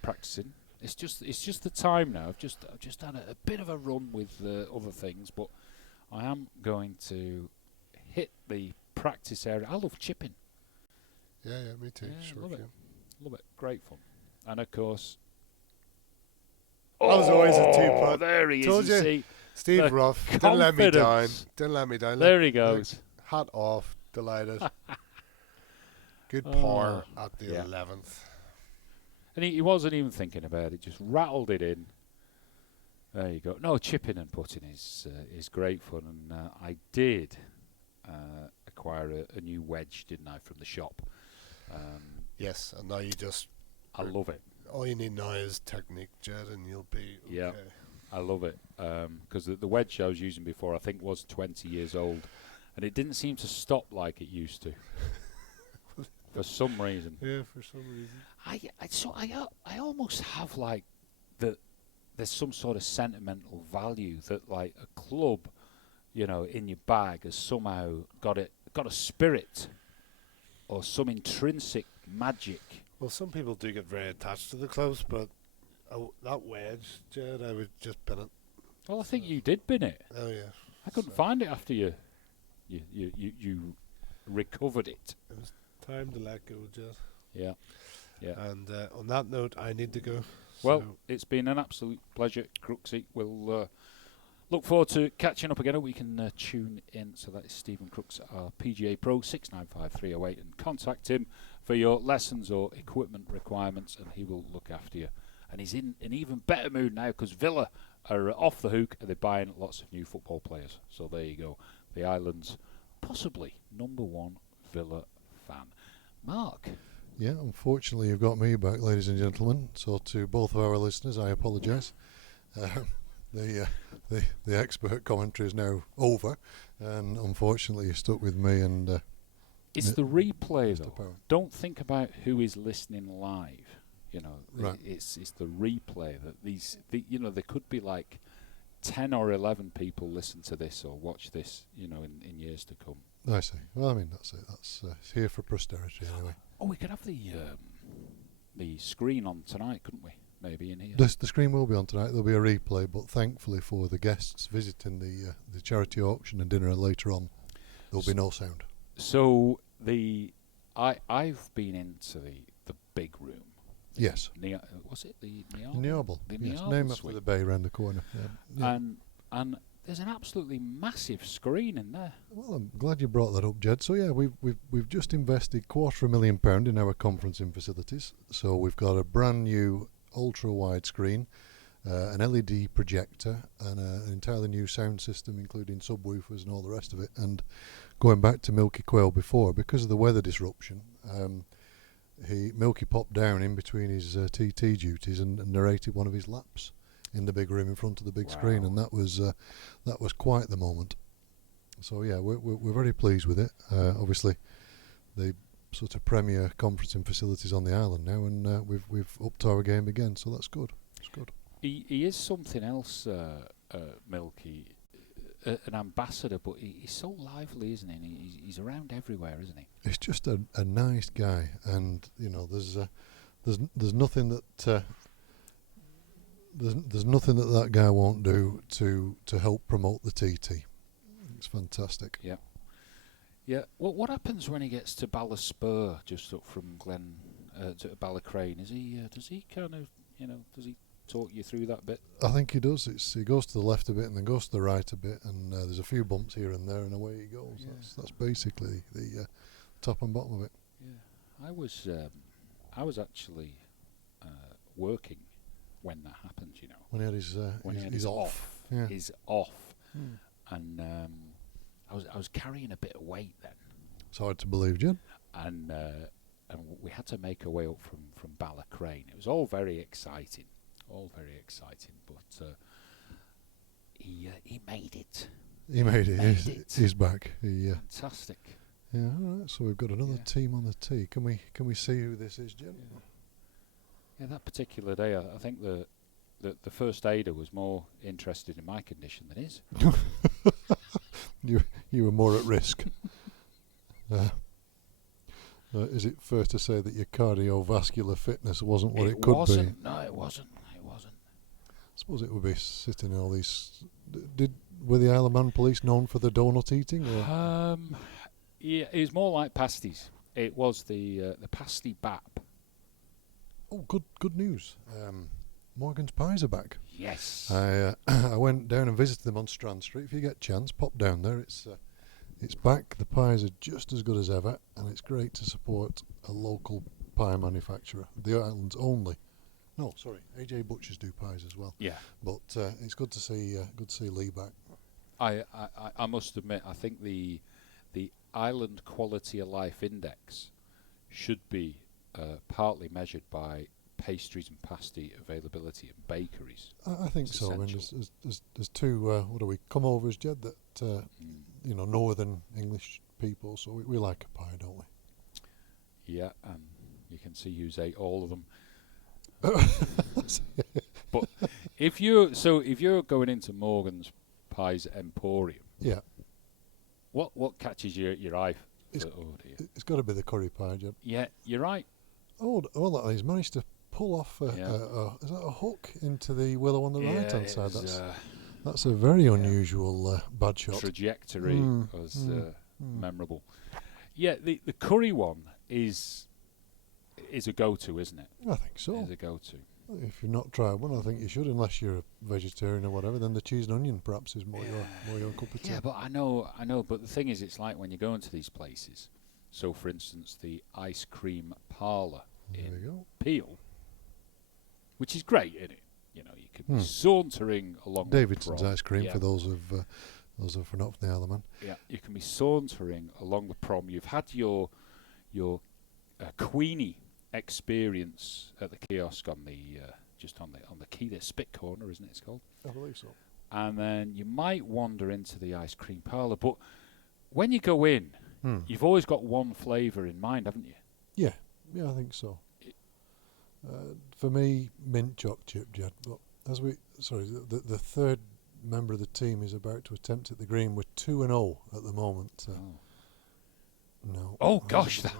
practicing. It's just the time now. I've just had a bit of a run with other things, but I am going to hit the practice area. I love chipping. Yeah, me too. Yeah, Sure love it. can. Love it. Great fun. And of course, That was always a 2-putt. There he Told is. you. You see, Steve the Ruff didn't let me down. confidence. Didn't let me down. There Look, he goes. look, hat off. Delighted. Good Oh, par at the yeah. 11th. And he wasn't even thinking about it. Just rattled it in. There you go. No, chipping and putting is great fun, and I did acquire a new wedge, didn't I, from the shop? Yes, and now you just. I love it. All you need now is technique, Jed, and you'll be okay. Yeah. I love it because the wedge I was using before, I think, was 20 years old, and it didn't seem to stop like it used to. For some reason. Yeah, for some reason. I almost have like there's some sort of sentimental value that like a club, in your bag has somehow got a spirit or some intrinsic magic. Well, some people do get very attached to the clubs, but that wedge, Jed, I would just bin it. Well, I think you did bin it. Oh yeah. I couldn't find it after you recovered it. It was time to let go, Jed. Yeah. Yeah. And on that note, I need to go. Well, So it's been an absolute pleasure, Crooksy. We'll look forward to catching up again. We can tune in. So that is Stephen Crooks, our PGA Pro, 695308, and contact him for your lessons or equipment requirements, and he will look after you. And he's in an even better mood now because Villa are off the hook and they're buying lots of new football players. So there you go. The island's possibly #1 Villa fan. Mark. Yeah, unfortunately, you've got me back, ladies and gentlemen. So to both of our listeners, I apologise. The expert commentary is now over, and unfortunately, you're stuck with me and. It's the replay, Mr. though. Power. Don't think about who is listening live. Right. It's the replay that there could be like 10 or 11 people listen to this or watch this, in years to come. I see. Well, I mean, that's it. That's it's here for posterity anyway. Oh, we could have the screen on tonight, couldn't we? Maybe in here. The screen will be on tonight. There'll be a replay, but thankfully for the guests visiting the charity auction and dinner later on, there'll be no sound. So I've been into the big room. Yes. Was it the Niable? Niable. The Yes. Niable Name after suite. the bay round the corner. Yeah. And there's an absolutely massive screen in there. Well, I'm glad you brought that up, Jed. So yeah, we've just invested £250,000 in our conferencing facilities. So we've got a brand new ultra wide screen, an LED projector, and an entirely new sound system, including subwoofers and all the rest of it. And going back to Milky Quail before, because of the weather disruption, Milky popped down in between his TT duties and narrated one of his laps in the big room in front of the big screen, and that was quite the moment. So yeah, we're very pleased with it. Obviously, the sort of premier conferencing facilities on the island now, and we've upped our game again. So that's good. It's good. He is something else, Milky, an ambassador, but he's so lively, isn't he? He's around everywhere, isn't he? He's just a nice guy, and there's nothing that. There's nothing that guy won't do to help promote the TT. It's fantastic. Yeah. Yeah. What happens when he gets to Ballyspur, just up from Glen to Ballacrane? Does he kind of does he talk you through that bit? I think he does. He goes to the left a bit and then goes to the right a bit, and there's a few bumps here and there, and away he goes. Yeah. That's basically the top and bottom of it. Yeah. I was actually working when that happened, you know. When he had his, When he had his his off. Yeah. His off. Hmm. And I was carrying a bit of weight then. It's hard to believe, Jed. And we had to make our way up from Ballacrane. It was all very exciting. But he made it. He made it. Made He's, it. he's back. Fantastic. Yeah, all right. So we've got another Yeah. team on the tee. Can we see who this is, Jed? Yeah, that particular day, I think the first aider was more interested in my condition than his. You were more at risk. Is it fair to say that your cardiovascular fitness wasn't what it could be? No, it wasn't. I suppose it would be sitting in all these. Were the Isle of Man police known for the donut eating? Or? Yeah, it was more like pasties. It was the pasty bap. Oh, good news. Morgan's Pies are back. Yes. I went down and visited them on Strand Street. If you get a chance, pop down there. It's back. The pies are just as good as ever, and it's great to support a local pie manufacturer. The island's only. No, sorry, AJ Butchers do pies as well. Yeah. But it's good to see Lee back. I must admit, I think the Island Quality of Life Index should be partly measured by pastries and pasty availability in bakeries. I think It's so. I mean, essential. there's two what are we come-overs, Jed? That northern English people. So we like a pie, don't we? Yeah, and you can see who's ate all of them. But if you're going into Morgan's Pies Emporium, Yeah, what catches your eye? It's- Oh dear. it's got to be the curry pie, Jed. Yeah, you're right. Oh, he's managed to pull off is that a hook into the willow on the right-hand side? That's a very unusual bad shot. Trajectory was memorable. Yeah, the curry one is a go-to, isn't it? I think so. Is a go-to. If you've not tried one, I think you should, unless you're a vegetarian or whatever. Then the cheese and onion perhaps is more your cup of tea. Yeah, but I know. But the thing is, it's like when you go into these places. So, for instance, the ice cream parlour There we in go. Peel, which is great, isn't it? You know, you could be sauntering along Davidson's the prom. ice cream Yeah. for those of not from the Isle of Man. Yeah, you can be sauntering along the prom. You've had your Queenie experience at the kiosk on the just on the quay there, Spit Corner, isn't it? It's called. I believe so. And then you might wander into the ice cream parlour, but when you go in, you've always got one flavour in mind, haven't you? Yeah, I think so. For me, mint choc chip, Jed. But the third member of the team is about to attempt at the green. We're 2-0 at the moment. No. Oh gosh, that's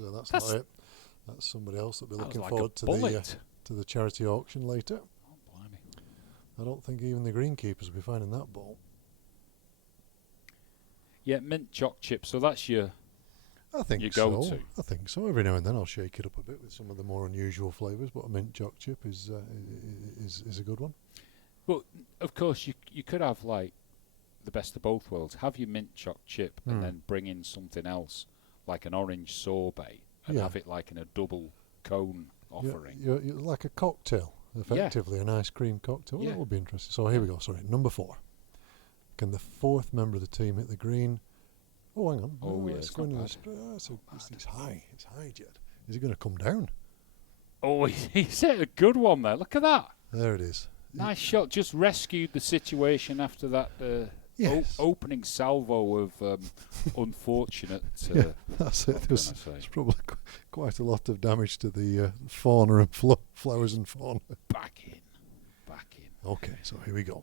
not it. That's somebody else that'll be that was looking like forward a to bullet. the charity auction later. Oh, blimey. I don't think even the greenkeepers will be finding that ball. Yeah, mint choc chip. So that's your. I think You so. go to. I think so. Every now and then I'll shake it up a bit with some of the more unusual flavours, but a mint choc chip is a good one. But of course, you could have like the best of both worlds. Have your mint choc chip and then bring in something else, like an orange sorbet, and Yeah. have it like in a double cone offering. You're like a cocktail, effectively, an ice cream cocktail. Well, Yeah. that would be interesting. So here we go. Sorry, number 4. Can the fourth member of the team hit the green? Oh, hang on. Oh, yeah, it's it's going not to it's high. It's high, Jed. Is it going to come down? Oh, he's hit a good one there. Look at that. There it is. Nice shot. Just rescued the situation after that Yes. opening salvo of unfortunate. Yeah, that's it. There's probably quite a lot of damage to the fauna and flowers and fauna. Back in. Okay, so here we go.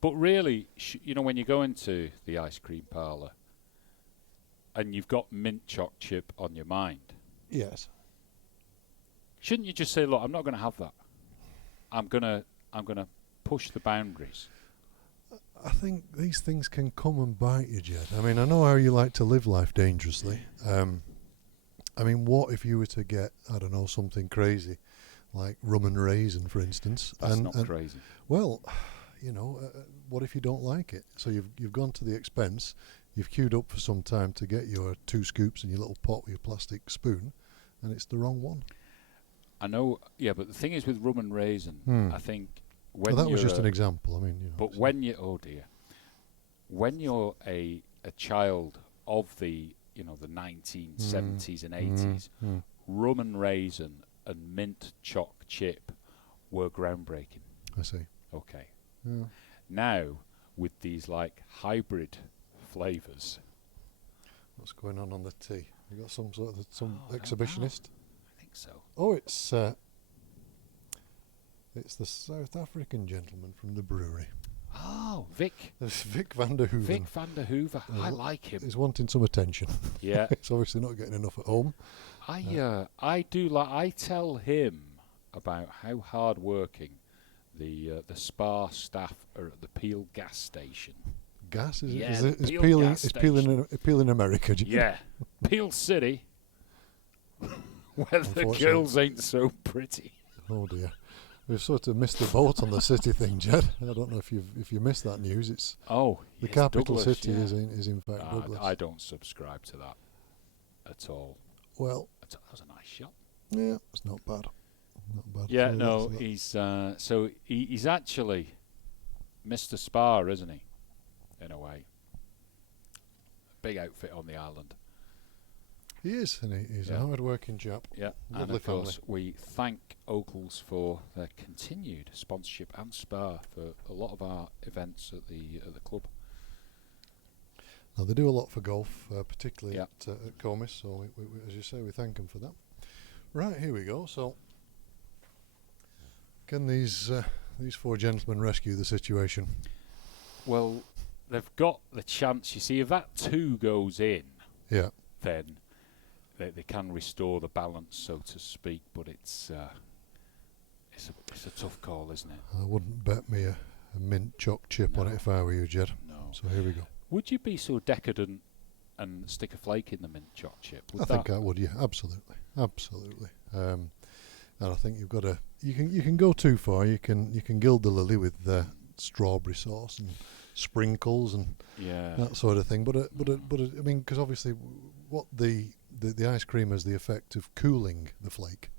But really, when you go into the ice cream parlour and you've got mint choc chip on your mind, Yes. shouldn't you just say, "Look, I'm not going to have that. I'm gonna push the boundaries." I think these things can come and bite you, Jed. I mean, I know how you like to live life dangerously. I mean, what if you were to get, I don't know, something crazy, like rum and raisin, for instance? That's not crazy. Well, what if you don't like it? So you've gone to the expense, you've queued up for some time to get your 2 scoops in your little pot with your plastic spoon, and it's the wrong one. I know. Yeah, but the thing is with rum and raisin, I think when Well, that you're was just an example. I mean, but when you when you're a child of the the 1970s and 80s, rum and raisin and mint choc chip were groundbreaking. I see. Okay. Yeah. Now with these like hybrid flavors, What's going on the tea? You got some sort of I don't exhibitionist? I think so. Oh, it's the South African gentleman from the brewery. Oh, Vic. There's Vic van der Hoeven. Vic van der Hoover. I like him. He's wanting some attention. Yeah. He's obviously not getting enough at home. I do like. I tell him about how hard working the Spa staff are at the Peel gas station. Gas is Yeah, it? the Is Peel peeling? gas It's peeling in America. do you- Yeah, Peel City, where the Unfortunately. girls ain't so pretty. Oh dear. We've sort of missed the boat on the city thing, Jed. I don't know if you missed that news. It's Oh, the yes, capital Douglas, city yeah. is in fact Douglas. I don't subscribe to that at all. Well, That was a nice shot. yeah, it's not bad. Not bad. Yeah, So no, that's he's actually Mr. Spa, isn't he? In a way, big outfit on the island. he is, and he's Yeah. a hard-working chap. Yeah, and Lovely of course we thank Oakles for their continued sponsorship and Spa for a lot of our events at the club. Now, they do a lot for golf, particularly Yeah. at Comis. So, we, as you say, we thank them for that. Right, here we go. So, can these four gentlemen rescue the situation? Well, they've got the chance. You see, if that 2 goes in, Yeah. then they can restore the balance, so to speak. But it's a tough call, isn't it? I wouldn't bet me a mint choc chip on No. it if I were you, Jed. No. So here we go. Would you be so decadent and stick a flake in the mint choc chip? I think I would. Yeah, absolutely, absolutely. And I think you've got to. You can go too far. You can gild the lily with strawberry sauce and sprinkles and Yeah. that sort of thing. But I mean, because obviously, what the ice cream has the effect of cooling the flake,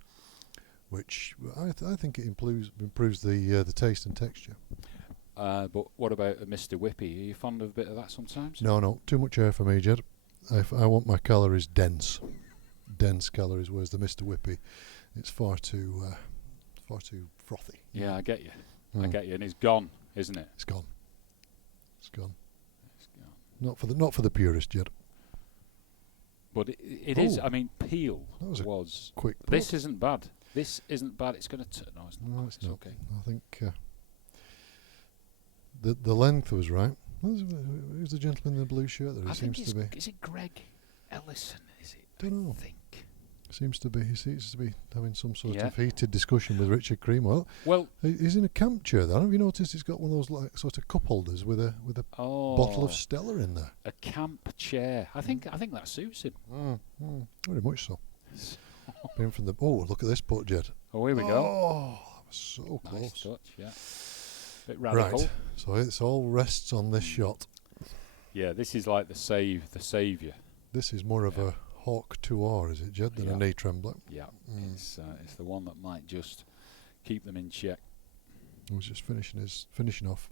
which I think it improves the taste and texture. But what about a Mr. Whippy? Are you fond of a bit of that sometimes? No, too much air for me, Jed. I want my calories dense calories. Whereas the Mr. Whippy, it's far too frothy. Yeah, I get you. I Mm. get you. And it's gone, isn't it? It's gone. It's gone. It's gone. Not for the purist, Jed. But it is. Oh. I mean, Peel That was a was. quick. This putt. isn't bad. This isn't bad. It's going to turn. No, it's not. No, bad. it's not. Okay. I think the length was right. Who's the gentleman in the blue shirt there? I He think seems to be. Is it Greg Ellison? Is it? Don't know. I think. He seems to be having some sort Yeah. of heated discussion with Richard Cream. Well, He's in a camp chair there. Have you noticed he's got one of those like sort of cup holders with a bottle of Stella in there? a camp chair. I think that suits him. Very much so. Being from the look at this putt, Jed. Oh, here we go. Oh, that was so Nice close. touch. Yeah. Bit radical. Right, so it's all rests on this shot. Yeah, this is like the saviour. This is more of Yeah. a Hawk 2R, is it, Jed, than Yeah. a knee trembler? Yeah, Mm. it's the one that might just keep them in check. He was just finishing off.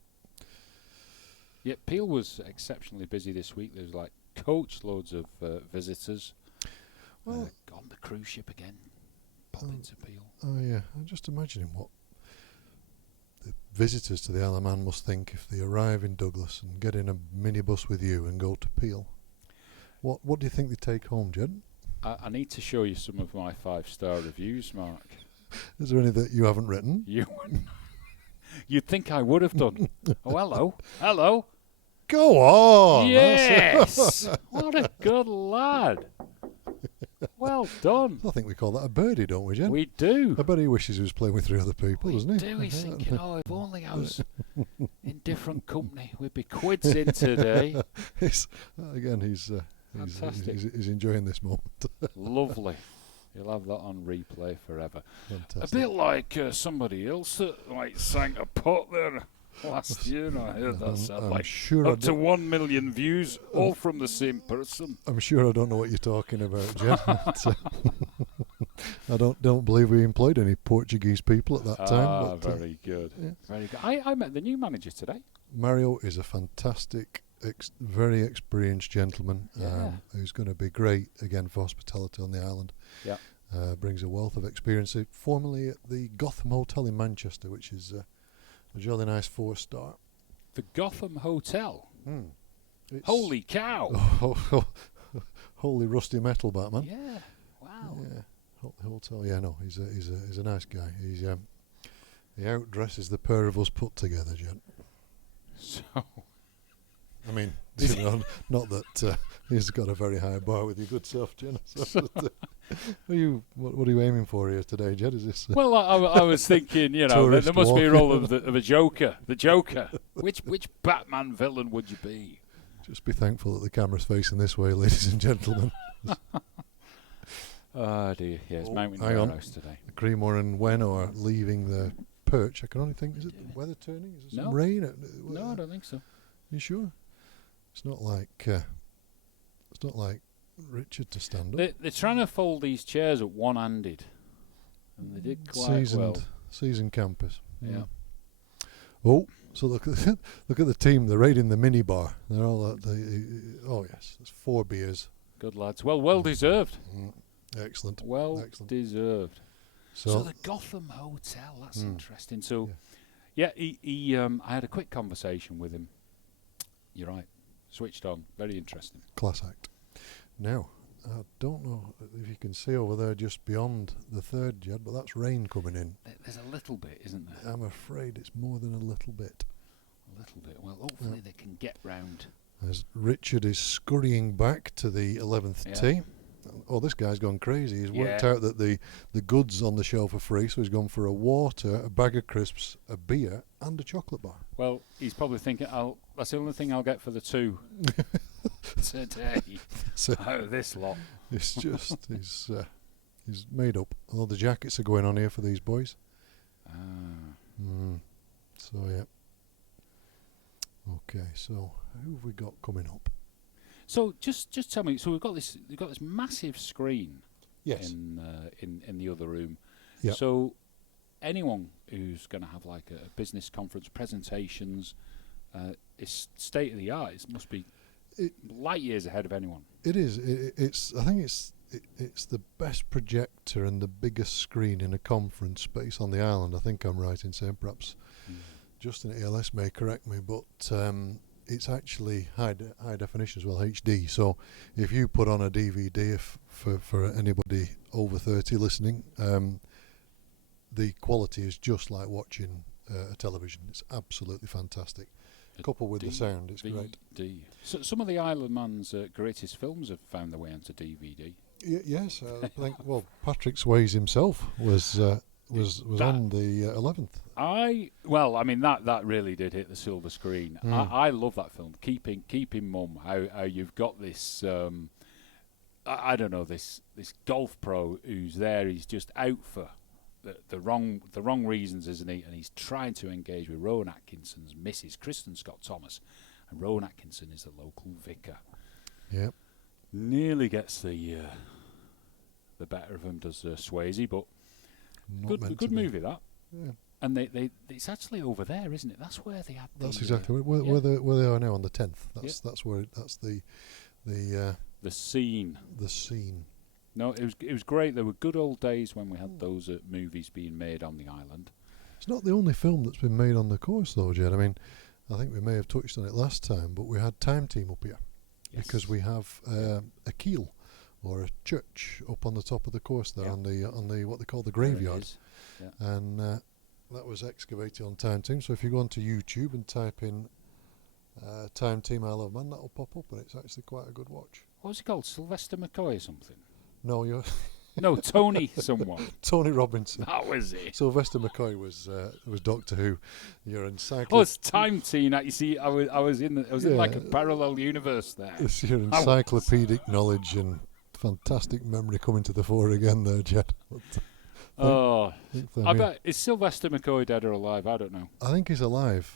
Yeah, Peel was exceptionally busy this week. There's like coach loads of visitors. Well, On the cruise ship again. Pop into Peel. I'm just imagining what the visitors to the Isle of Man must think if they arrive in Douglas and get in a minibus with you and go to Peel. What do you think they take home, Jed? I need to show you some of my 5-star reviews, Mark. Is there any that you haven't written? You'd think I would have done. Oh, hello. Go on! Yes! What a good lad. Well done. I think we call that a birdie, don't we, Jed? We do. I bet he wishes he was playing with 3 other people, We doesn't he? do. He's thinking, oh, if only I was in different company, we'd be quids in today. Again, he's Fantastic. he's enjoying this moment. Lovely. You'll have that on replay forever. Fantastic. A bit like somebody else that sang a pot there last year, and I heard that sound I'm like sure up to 1 million views, all from the same person. I'm sure I don't know what you're talking about, Jed. but, I don't believe we employed any Portuguese people at that time. But, very good. yeah. Very good. I met the new manager today. Mario is a fantastic, very experienced gentleman Yeah. who's going to be great again for hospitality on the island. Yeah. Brings a wealth of experience. Formerly at the Gotham Hotel in Manchester, which is a jolly nice 4-star. The Gotham Hotel. It's Holy cow! Holy rusty metal, Batman. Yeah. Wow. Yeah. Hotel. Yeah, no, he's a nice guy. He outdresses the pair of us put together, Jed. So. I mean, not that he's got a very high bar with your good self, Jen. What are you aiming for here today, Jed? Is this? Well, I was thinking, there must be a role of a Joker. The Joker. Which Batman villain would you be? Just be thankful that the camera's facing this way, ladies and gentlemen. Oh dear, yeah, it's Mountain hang on. Warehouse today. Creemore and Wen are leaving the perch. I can only think, is it weather turning? Is it some rain? No, I don't think so. You sure? It's not like Richard to stand up. They're trying to fold these chairs up one-handed, and they did quite well. Seasoned campers. Yeah. Oh, so look at the team. They're raiding the mini bar. They're all at the. Oh yes, there's 4 beers. Good lads. Well deserved. Excellent. Excellent. Deserved. So the Gotham Hotel. That's interesting. So, yeah, he I had a quick conversation with him. You're right. Switched on. Very interesting. Class act. Now, I don't know if you can see over there just beyond the third, Jed, but that's rain coming in. There's a little bit, isn't there? I'm afraid it's more than a little bit. A little bit. Well, hopefully they can get round. As Richard is scurrying back to the 11th tee. Oh, this guy's gone crazy. He's worked out that the goods on the shelf are free, so he's gone for a water, a bag of crisps, a beer, and a chocolate bar. Well, he's probably thinking, that's the only thing I'll get for the 2 today out of this lot. It's just, he's made up. All the jackets are going on here for these boys. So, yeah. Okay, so who have we got coming up? So just tell me. So we've got this massive screen. Yes. In the other room. Yep. So anyone who's going to have like a business conference, presentations, it's state of the art. It must be light years ahead of anyone. It is. I think it's the best projector and the biggest screen in a conference space on the island. I think I'm right in saying, perhaps Justin at ALS may correct me, but it's actually high definition as well, HD. So if you put on a DVD, for anybody over 30 listening, the quality is just like watching a television. It's absolutely fantastic. Coupled with the sound, it's great. So some of the Isle of Man's greatest films have found their way onto DVD. Yes, I think. Well, Patrick Swayze himself was on the 11th. That really did hit the silver screen. I love that film. Keeping Mum. How you've got this. I don't know, this golf pro who's there. He's just out for the wrong reasons, isn't he? And he's trying to engage with Rowan Atkinson's Mrs. Kristen Scott Thomas, and Rowan Atkinson is the local vicar. Yep. Nearly gets the better of him, does Swayze, but good movie that. Yeah. And it's actually over there, isn't it? That's where they had. That's exactly where they are now on the 10th. That's where that's the scene. The scene. No, it was great. There were good old days when we had those movies being made on the island. It's not the only film that's been made on the course, though, Jed. I mean, I think we may have touched on it last time, but we had Time Team up here because we have a keel or a church up on the top of the course there on the what they call the graveyard, and that was excavated on Time Team. So if you go onto YouTube and type in Time Team Isle of Man, that'll pop up, and it's actually quite a good watch. What was it called? Sylvester McCoy or something? No, you're no, Tony someone. Tony Robinson. That was it. Sylvester McCoy was Doctor Who. You're encyclopedia. Oh, it's Time Team. You see, I was in like a parallel universe there. It's your encyclopedic knowledge and fantastic memory coming to the fore again there, Jed. I bet, is Sylvester McCoy dead or alive? I don't know. I think he's alive.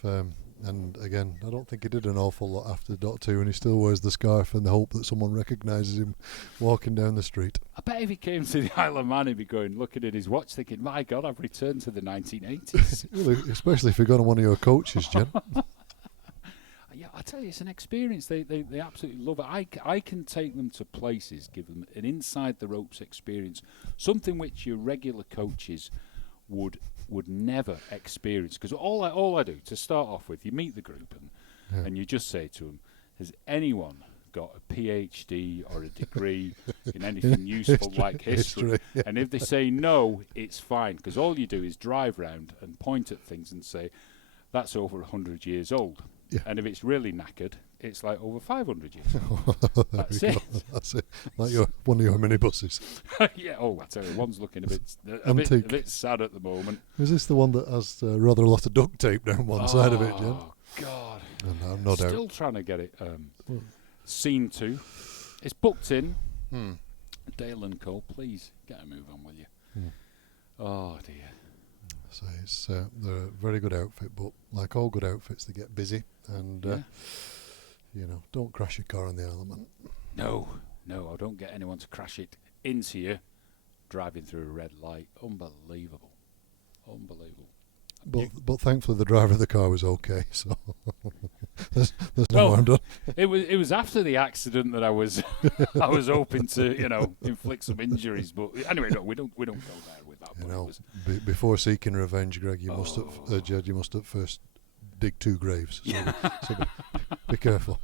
And again, I don't think he did an awful lot after dot 2, and he still wears the scarf in the hope that someone recognises him walking down the street. I bet if he came to the Isle of Man, he'd be going, looking at his watch, thinking, my God, I've returned to the 1980s. Well, especially if you're going to one of your coaches, Jen. Yeah, I tell you, it's an experience. They absolutely love it. I can take them to places, give them an inside the ropes experience, something which your regular coaches would never experience. Because all I do to start off with, you meet the group and you just say to them, "Has anyone got a PhD or a degree in anything useful like history?" Yeah. And if they say no, it's fine, because all you do is drive round and point at things and say, "That's over 100 years old." Yeah. And if it's really knackered, it's like over 500 years old. There That's we it. go. That's it. Like one of your minibuses. Yeah. Oh, I tell you, one's looking a Antique. bit sad at the moment. Is this the one that has rather a lot of duct tape down one side of it, Jen? Oh God! And I'm no doubt. Still trying to get it seen to. It's booked in. Dale and Co. Please get a move on, will you? Oh dear. So it's they're a very good outfit, but like all good outfits, they get busy, and don't crash your car on the Isle of Man. No, I don't get anyone to crash it into you driving through a red light. Unbelievable. But thankfully the driver of the car was okay, so there's no harm done. It was after the accident that I was I was hoping to inflict some injuries, but anyway, no, we don't go there with that. You But know, it was, before seeking revenge, Greg, you must have, Jed, you must have first dig 2 graves. So be careful.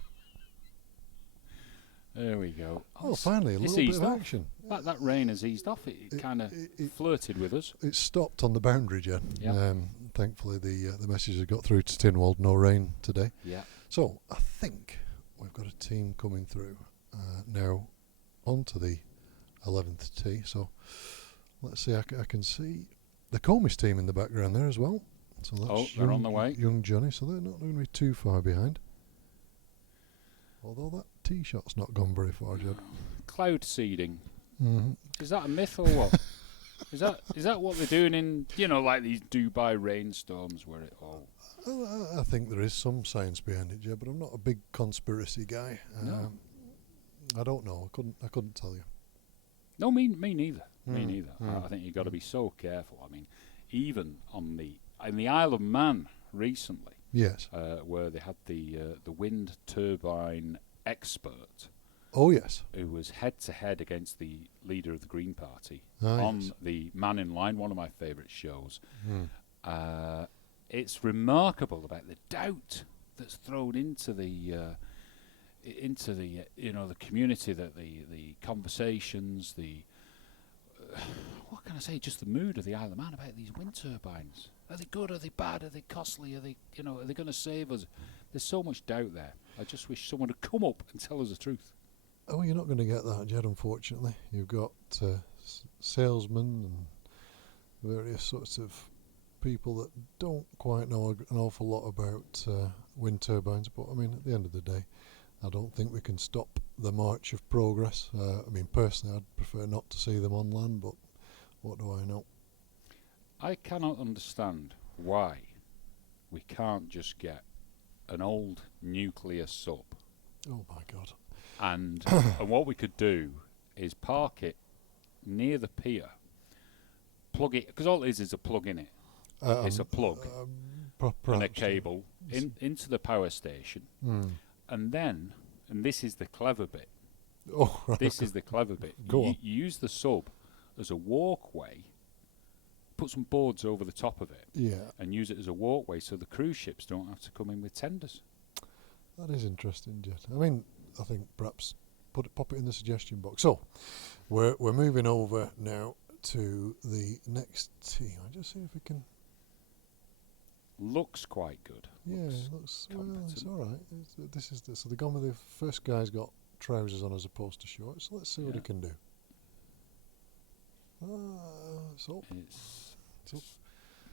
there we go. Oh, finally, a it's little bit eased of off. action. That rain has eased off. It kind of flirted with us. It stopped on the boundary, Jed. Yeah. Thankfully, the messages got through to Tinwald. No rain today. Yeah. So I think we've got a team coming through now onto the 11th tee. So let's see. I can see the Comis team in the background there as well. So that's they're on the way. Young Johnny. So they're not going to be too far behind. Although that tee shot's not gone very far, Jed. Cloud seeding. Mm-hmm. Is that a myth or what? Is that what they're doing in like these Dubai rainstorms where it all? I think there is some science behind it, Jed, but I'm not a big conspiracy guy. No. I don't know. I couldn't tell you. No, me neither. Me Mm, neither. mm. I think you've got to be so careful. I mean, even in the Isle of Man recently, Yes. where they had the wind turbine expert Oh yes. who was head to head against the leader of the Green Party Yes. the Man in Line, one of my favourite shows. Mm. It's remarkable about the doubt that's thrown into the the community, that the conversations, what can I say, just the mood of the Isle of Man about these wind turbines. Are they good? Are they bad? Are they costly? Are they going to save us? There's so much doubt there. I just wish someone would come up and tell us the truth. Oh, you're not going to get that, Jed, unfortunately. You've got salesmen and various sorts of people that don't quite know an awful lot about wind turbines. But I mean, at the end of the day, I don't think we can stop the march of progress. I mean, personally, I'd prefer not to see them on land, but what do I know? I cannot understand why we can't just get an old nuclear sub, Oh my God. and what we could do is park it near the pier, plug it, because all it is a plug in it. It's a plug and a perhaps, cable into the power station, and then, and this is the clever bit, Oh, right. this is the clever bit, Go you on. use the sub as a walkway, put some boards over the top of it, Yeah, and use it as a walkway so the cruise ships don't have to come in with tenders. that is interesting, Jet. I mean, I think perhaps pop it in the suggestion box. So, we're moving over now to the next team. I just see if we can. Looks quite good. Yeah, Looks it's competent. all right. So they've gone with the first guy's got trousers on as opposed to shorts. So let's see what he Yeah. can do. It's up. It's up.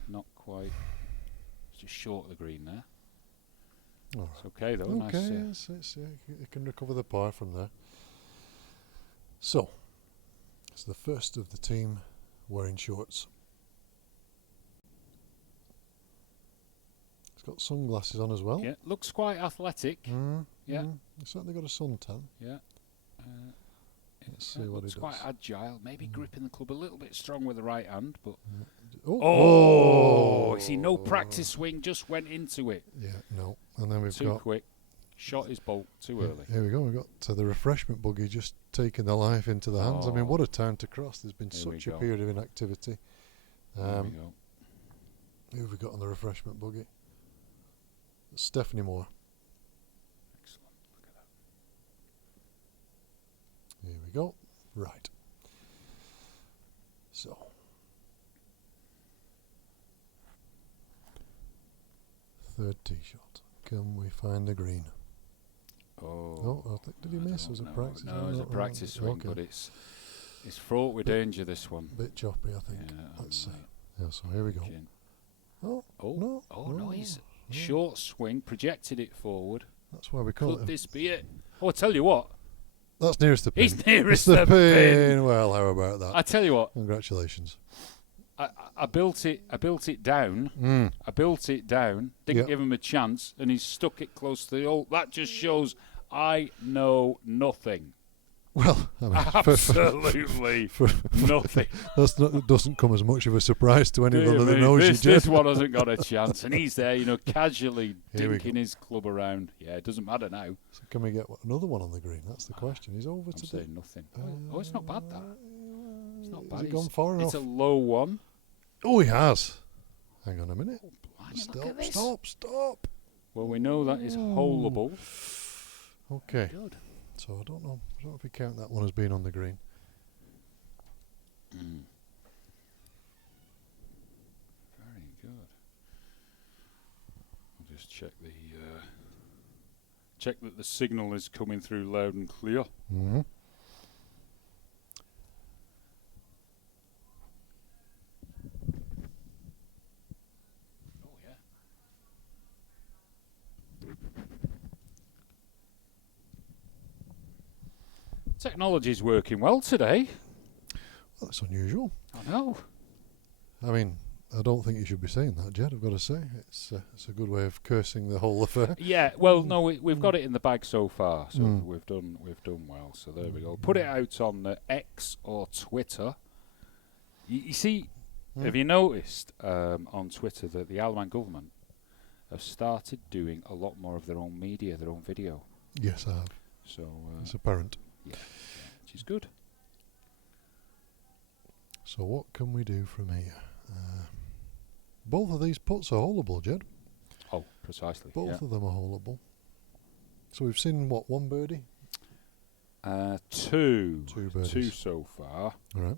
not quite. It's just short of the green there. All It's okay though. right. Okay, Nice. you can recover the par from there. So, it's the first of the team wearing shorts. It's got sunglasses on as well. Yeah, looks quite athletic. Yeah. He's certainly got a suntan. Yeah. Let's see what he looks does. quite agile. Maybe gripping the club a little bit strong with the right hand, but you see, no practice swing, just went into it. Yeah, no. And then we've Too got quick. Shot his bolt too early. Here we go. We've got the refreshment buggy just taking the life into the hands. I mean, what a time to cross. There's been such a period of inactivity. There we go. Who have we got on the refreshment buggy? Stephanie Moore. Excellent. Look at that. Here we go. Right. So. Third tee shot. Can we find the green? Oh, I think, did he miss? Was it practice? No, it was a practice swing, but it's fraught with danger, this one. Bit choppy, I think. Yeah, Let's see. Yeah, so here we go. No, he's short swing, projected it forward. That's why we call Could it. this be it? Oh, I tell you what. That's nearest the pin. He's nearest the the pin. Well, how about that? I tell you what. Congratulations. I built it down. I built it down. Didn't give him a chance, and he stuck it close to the hole. That just shows I know nothing. Well, I mean, absolutely nothing. It doesn't come as much of a surprise to anyone that knows you. This one hasn't got a chance, and he's there, casually dinking his club around. Yeah, it doesn't matter now. So can we get another one on the green? That's the question. He's over to saying nothing. It's not bad, that. It's not bad. Has it gone far enough? It's a low one. Oh, he has. Hang on a minute. Stop. Well, we know that is holeable. Okay. Good. So I don't know if we count that one as being on the green. Very good. I'll just check that the signal is coming through loud and clear. Mm-hmm. Oh yeah. Technology's working well today. Well, that's unusual. I know. I mean, I don't think you should be saying that, Jed. I've got to say, it's a good way of cursing the whole affair. Yeah. Well, no, we've got it in the bag so far, so we've done well. So there we go. Put it out on X or Twitter. You see, have you noticed on Twitter that the Isle of Man government have started doing a lot more of their own media, their own video? Yes, I have. So it's apparent. Yeah, which is good. So what can we do from here? Both of these putts are holeable, Jed. Oh, precisely. Both of them are holeable. So we've seen, what, one birdie? Two. Two birdies. Two so far. All right.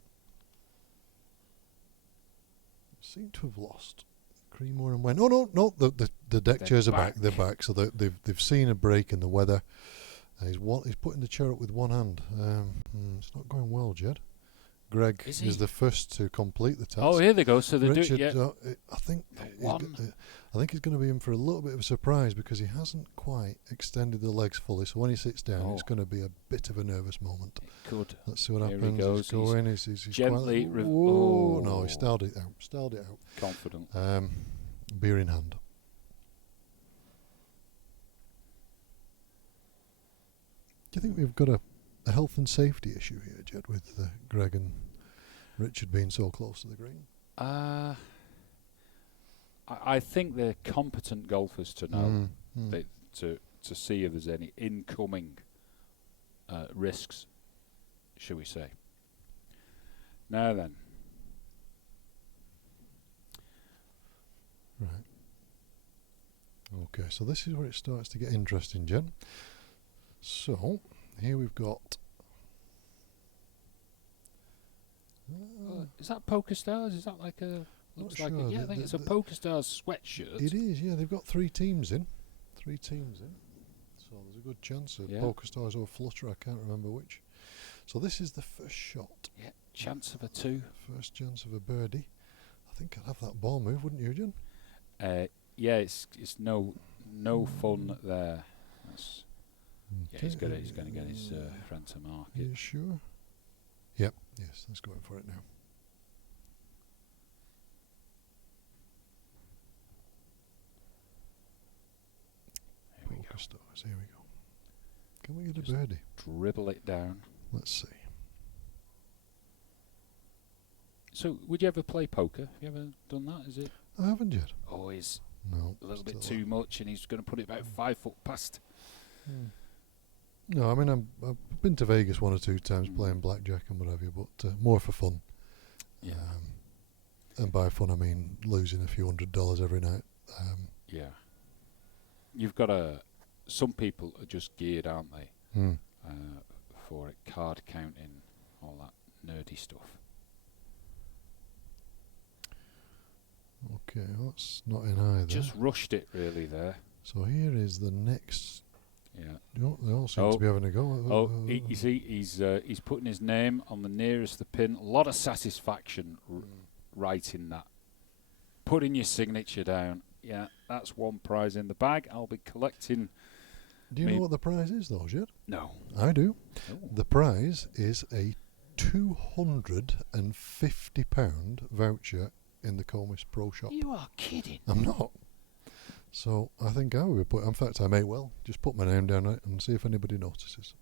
Seem to have lost. Creemore and Wen. Oh, no. The deck chairs are back. They're back. So they've seen a break in the weather. He's putting the chair up with one hand. It's not going well, Jed. Greg is the first to complete the task. Oh, here they go. So they Richard, do it. Yeah. I think he's going to be in for a little bit of a surprise because he hasn't quite extended the legs fully. So when he sits down, it's going to be a bit of a nervous moment. It could. Let's see what Here happens. He goes. He's going. He's gently. No, he styled it out. Confident. Beer in hand. Do you think we've got a health and safety issue here, Jed, with Greg and Richard being so close to the green? I think they're competent golfers to know to see if there's any incoming risks, shall we say. Now then. Right. Okay, so this is where it starts to get interesting, Jen. So, here we've got... is that Poker Stars? Is that like a... Looks like sure. I think it's a Poker Stars sweatshirt. It is, yeah. They've got three teams in. So there's a good chance of Poker Stars or Flutter. I can't remember which. So this is the first shot. Yeah, chance of a two. First chance of a birdie. I think I'd have that ball move, wouldn't you, Jen? Yeah, it's no fun there. Yeah, he's going to get his friend to mark it. Are you sure? Yep. Yes, let's go in for it now. Stars. Here we go. Can we get Just a birdie? dribble it down. Let's see. So, would you ever play poker? Have you ever done that? Is it I haven't yet. always No. a little bit still too much, and he's going to put it about 5 foot past? No, I mean I've been to Vegas 1 or 2 times playing blackjack and what have you, but more for fun. Yeah. And by fun I mean losing a few $100s every night. Yeah. You've got some people are just geared, aren't they, for it, card counting, all that nerdy stuff. Okay, that's not in either. Just rushed it really there. So here is the next. Yeah. They all seem to be having a go. You see, he's putting his name on the nearest the pin. A lot of satisfaction writing that. Putting your signature down. Yeah, that's one prize in the bag. I'll be collecting. Do you know what the prize is, though, Jed? No. I do. Oh. The prize is a £250 voucher in the Comis Pro Shop. You are kidding. I'm not. So I think I will put. In fact, I may well just put my name down it and see if anybody notices.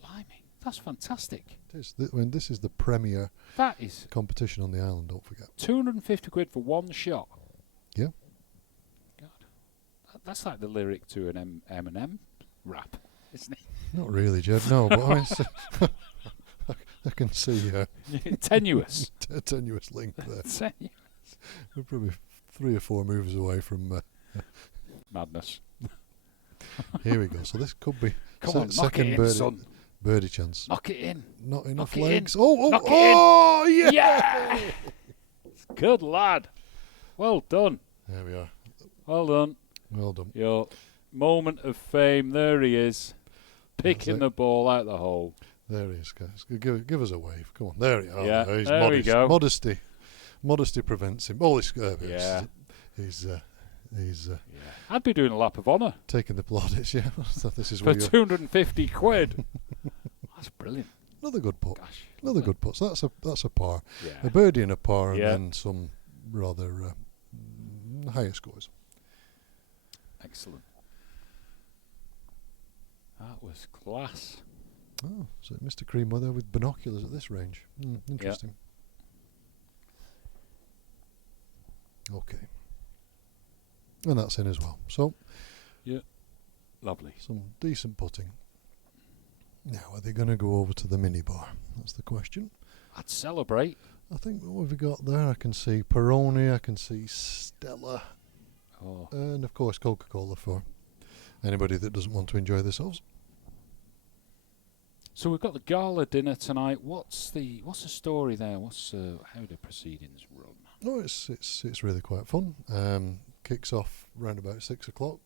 Blimey, that's fantastic. It is. This is the premier That is competition on the island. Don't forget. £250 for one shot. Yeah. God, that's like the lyric to an Eminem rap, isn't it? Not really, Jed. No, but I mean, I can see Tenuous. a tenuous link there. Tenuous. We're probably 3 or 4 moves away from. Madness. Here we go. So this could be Come on, knock second it in, son. birdie chance. Knock it in. Not enough Knock it legs. in. Oh, Knock it oh, yeah! Yeah! Good lad. Well done. There we are. Well done. Well done. Your moment of fame. There he is. Picking the ball out the hole. There he is, guys. Give us a wave. Come on. There he is. Yeah, He's there modest. we go. Modesty prevents him. Oh, Yeah. He's Yeah. I'd be doing a lap of honour taking the plaudits, yeah. So this is for where you're... £250. That's brilliant. Another good putt. Gosh. Another good putt. So that's a par. Yeah. A birdie and a par, and Yeah. then some rather higher scores. Excellent. That was class. Oh, so Mr. Cream Weather with binoculars at this range. Interesting. Okay. And that's in as well. So, Lovely. some decent putting. Now, are they going to go over to the minibar? That's the question. I'd celebrate. I think what have we got there? I can see Peroni, I can see Stella, Oh. and of course Coca-Cola for anybody that doesn't want to enjoy themselves. So we've got the gala dinner tonight. What's the story there? How do proceedings run? No, it's really quite fun. Kicks off round about 6 o'clock.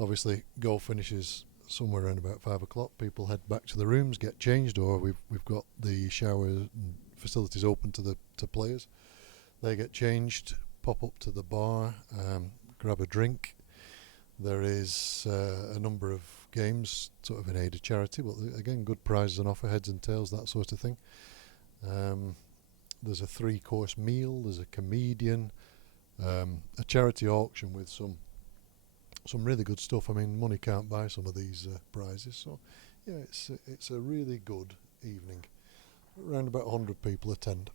Obviously, golf finishes somewhere around about 5 o'clock. People head back to the rooms, get changed, or we've got the shower and facilities open to players. They get changed, pop up to the bar, grab a drink. There is a number of games, sort of in aid of charity, but again, good prizes on offer, heads and tails, that sort of thing. There's a 3-course meal. There's a comedian, a charity auction with some really good stuff. I mean, money can't buy some of these prizes. So, yeah, it's a really good evening. Around about 100 people attend.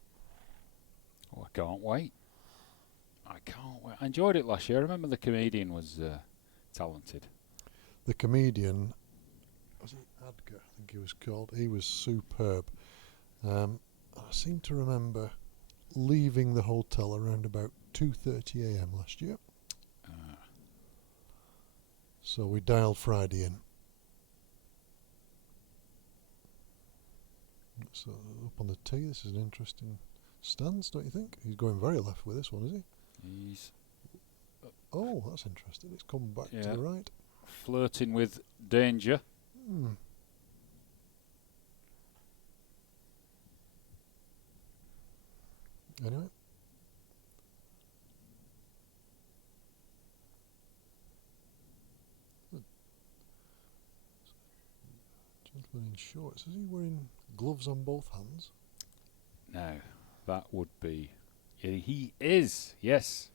Oh, I can't wait. I enjoyed it last year. I remember the comedian was talented. The comedian, was it Adger? I think he was called. He was superb. I seem to remember leaving the hotel around about 2:30 a.m. last year. So we dialed Friday in. So up on the tee, this is an interesting stance, don't you think? He's going very left with this one, is he? He's Oh, that's interesting. It's come back to the right. flirting with danger. Anyway. Gentleman in shorts. Is he wearing gloves on both hands? No, that would be... He is, yes.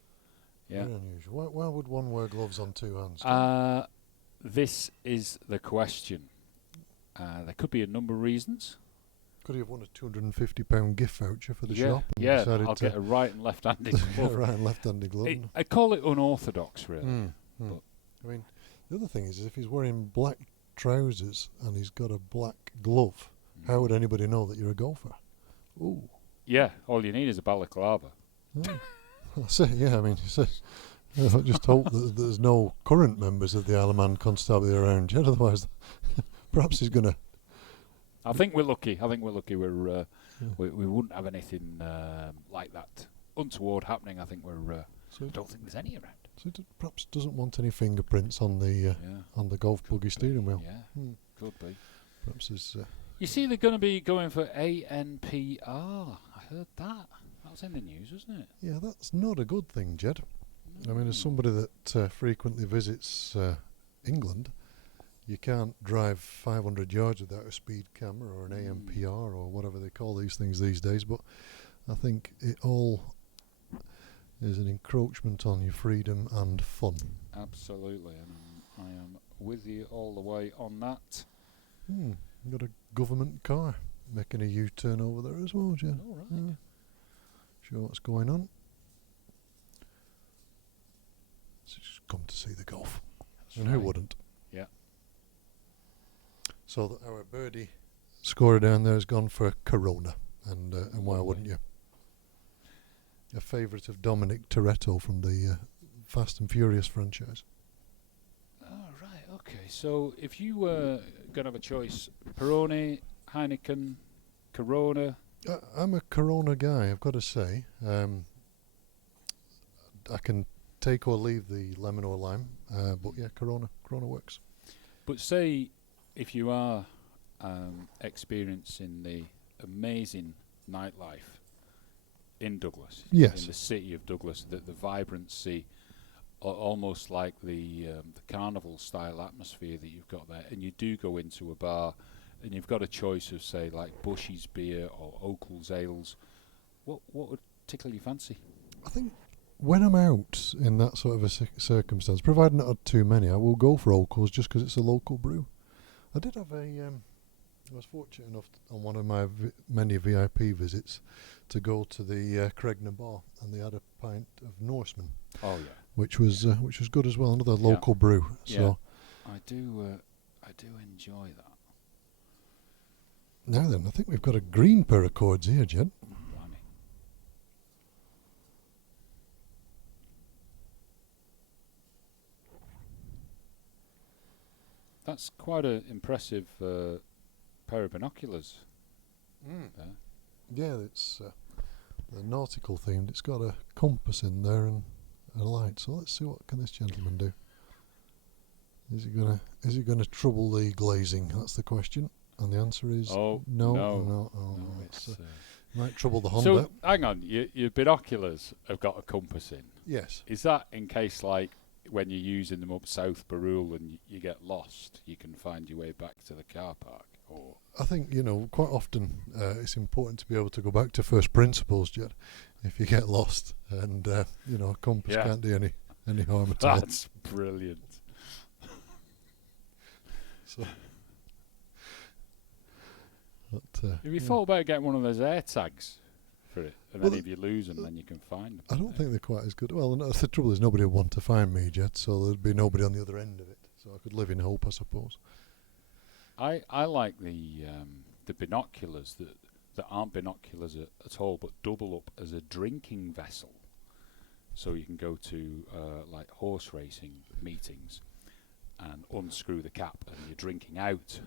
Yeah. Very unusual. Why would one wear gloves on 2 hands? this is the question. There could be a number of reasons. Could he have won a £250 gift voucher for the Yeah, shop? And yeah. decided I'll to get a right and left-handed get a glove. right and left-handed glove. I call it unorthodox, really. But, But- I mean, the other thing is if he's wearing black trousers and he's got a black glove, how would anybody know that you're a golfer? Ooh. Yeah, all you need is a balaclava. Yeah. That's it, yeah. I mean, I just hope that there's no current members of the Isle of Man Constabulary around yet. Otherwise, perhaps he's going to. I think we're lucky. We're we wouldn't have anything like that untoward happening. I think I don't think there's any around. So he perhaps doesn't want any fingerprints on the golf buggy steering wheel. Yeah, could be. Perhaps his. You see, they're going to be going for ANPR. I heard that. That was in the news, wasn't it? Yeah, that's not a good thing, Jed. I mean, as somebody that frequently visits England, you can't drive 500 yards without a speed camera or an AMPR or whatever they call these things these days. But I think it all is an encroachment on your freedom and fun. Absolutely, and I am with you all the way on that. Got a government car making a U-turn over there as well, Jed. All right. Sure what's going on. So just come to see the golf. That's And who right. wouldn't? Yeah. So our birdie scorer down there has gone for Corona. And why Lovely. wouldn't you? A favourite of Dominic Toretto from the Fast and Furious franchise. Oh, right, okay. So if you were going to have a choice, Peroni, Heineken, Corona. I'm a Corona guy, I've got to say. I can take or leave the lemon or lime, but yeah, Corona works. But say if you are experiencing the amazing nightlife in Douglas, Yes. in the city of Douglas, the vibrancy, almost like the carnival style atmosphere that you've got there, and you do go into a bar and you've got a choice of, say, like Bushy's beer or Oakle's ales, what would tickle your fancy? I think when I'm out in that sort of a circumstance, provided not had too many, I will go for Oakle's just because it's a local brew. I did have I was fortunate enough on one of my many VIP visits to go to the Cregna bar, and they had a pint of Norseman, Oh yeah, which was good as well. Another local brew. So I do enjoy that. now then, I think we've got a green pair of chords here, Jed. Blimey. That's quite an impressive pair of binoculars there. Yeah, it's the nautical themed. It's got a compass in there and a light. So let's see what can this gentleman do. Is he gonna trouble the glazing? That's the question. And the answer is Oh, no. no. It's, It's, might trouble the Honda. so hang on, your binoculars have got a compass in. Yes. Is that in case, like, when you're using them up South Barul and you get lost, you can find your way back to the car park? Or I think, quite often it's important to be able to go back to first principles, Jed, if you get lost. And, a compass Yeah. can't do any harm at all. that's brilliant. So, but, Have you yeah. thought about getting one of those air tags for it? And Well, then if you lose them, then you can find them. I don't think they're quite as good. Well, no, the trouble is nobody would want to find me, Jed, so there'd be nobody on the other end of it. So I could live in hope, I suppose. I like the binoculars that aren't binoculars at all, but double up as a drinking vessel. So you can go to like horse racing meetings and unscrew the cap, and you're drinking out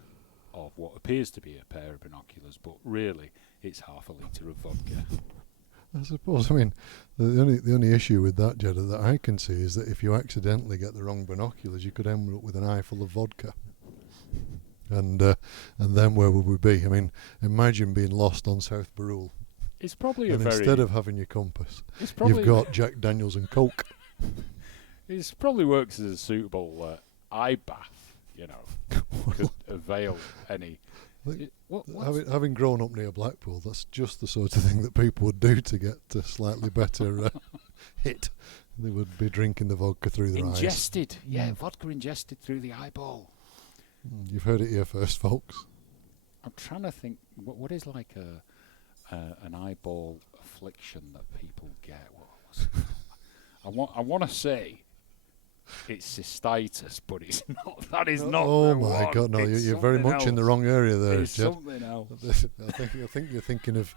of what appears to be a pair of binoculars, but really it's half a litre of vodka. I suppose. I mean, the only issue with that, Jed, that I can see is that if you accidentally get the wrong binoculars, you could end up with an eye full of vodka. And then where would we be? I mean, imagine being lost on South Barul, It's probably and a very. instead of having your compass, It's probably you've got Jack Daniels and Coke. It probably works as a suitable eye bath. Could avail any. I think What's having grown up near Blackpool, that's just the sort of thing that people would do to get a slightly better hit They would be drinking the vodka through their eyes. Ingested. Yeah, Mm. vodka ingested through the eyeball. You've heard it here first, folks. I'm trying to think, what is like an eyeball affliction that people get? I want to say it's cystitis, but it's not. That is not. Oh the my one. God! No, It's you're very something much in the else. wrong area there, It's Jed. something else. I think you're thinking of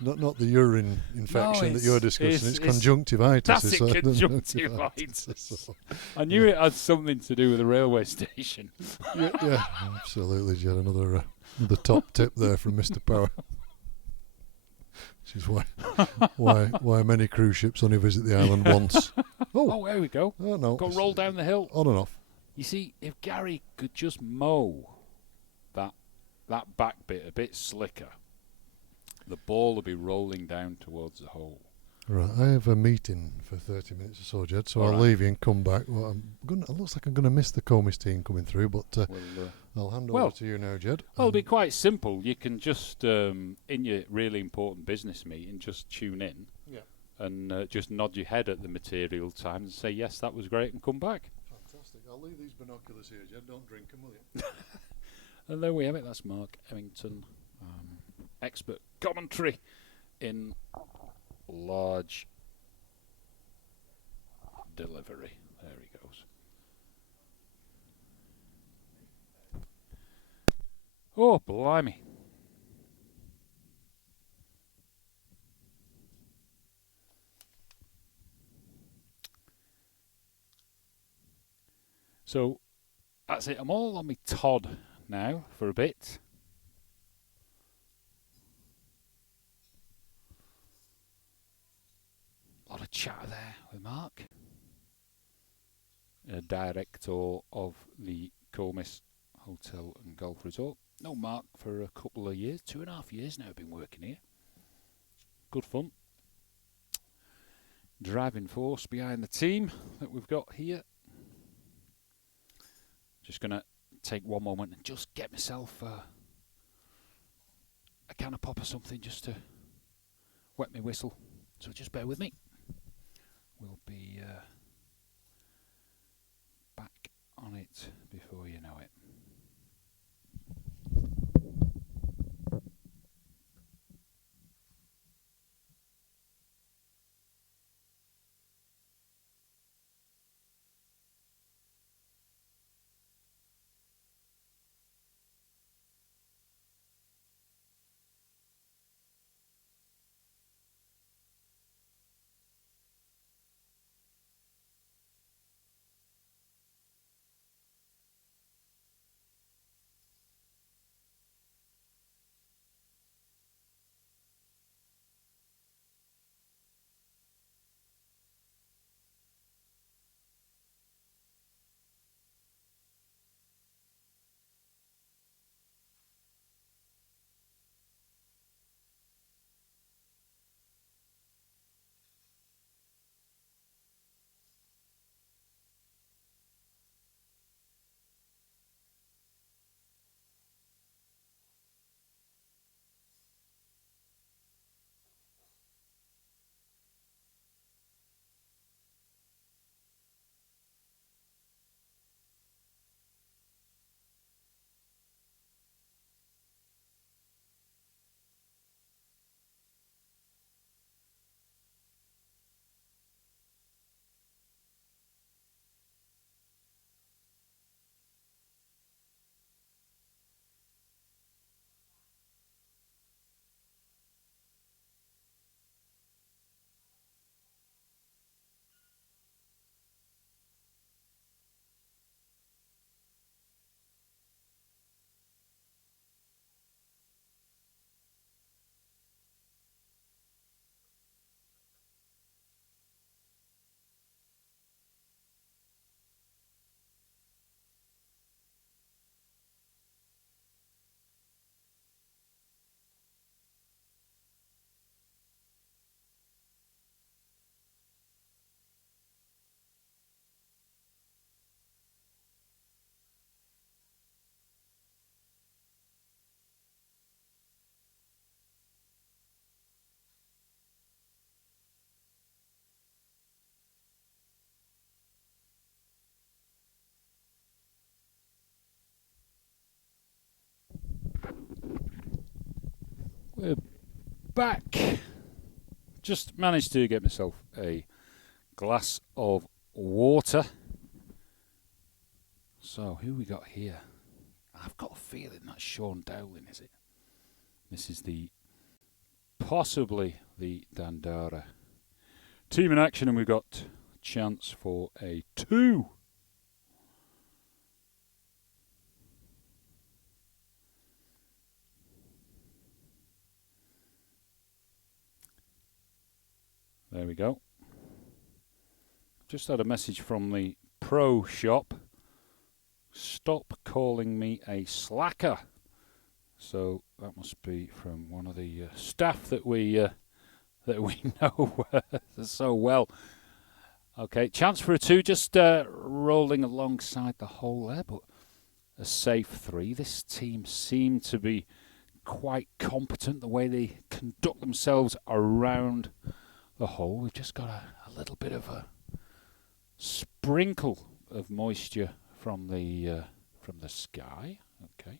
not the urine infection that you're discussing. It's it's conjunctivitis. That's It's it, conjunctivitis. So, I knew it had something to do with the railway station. yeah, absolutely, Jed. Another top tip there from Mr. Power. Which is why many cruise ships only visit the island once. Oh, there we go. Oh no, Got rolled down the hill. on and off. You see, if Gary could just mow that back bit a bit slicker, the ball would be rolling down towards the hole. Right, I have a meeting for 30 minutes or so, Jed, so All I'll right. leave you and come back. Well, it looks like I'm going to miss the Comis team coming through, but I'll hand over to you now, Jed. Well, it'll be quite simple. You can just, in your really important business meeting, just tune in and just nod your head at the material times and say, yes, that was great, and come back. Fantastic. I'll leave these binoculars here, Jed. Don't drink them, will you? And there we have it. That's Mark Emmington, expert commentary in large delivery. There he goes. Oh, blimey. So, that's it. I'm all on me Todd now for a bit. A lot of chatter there with Mark, director of the Comis Hotel and Golf Resort. No Mark for a couple of years, 2.5 years now. I've been working here. Good fun. Driving force behind the team that we've got here. Just going to take one moment and just get myself a can of pop or something just to wet my whistle. So just bear with me. We'll be back on it before you know it. We're back. Just managed to get myself a glass of water. So, who we got here? I've got a feeling that's Sean Dowling, is it? This is possibly the Dandara team in action, and we've got a chance for a 2. There we go. Just had a message from the pro shop. Stop calling me a slacker. So that must be from one of the staff that we know so well. Okay, chance for a 2, just rolling alongside the hole there, but a safe 3. This team seem to be quite competent the way they conduct themselves around the hole. We've just got a little bit of a sprinkle of moisture from the sky. Okay,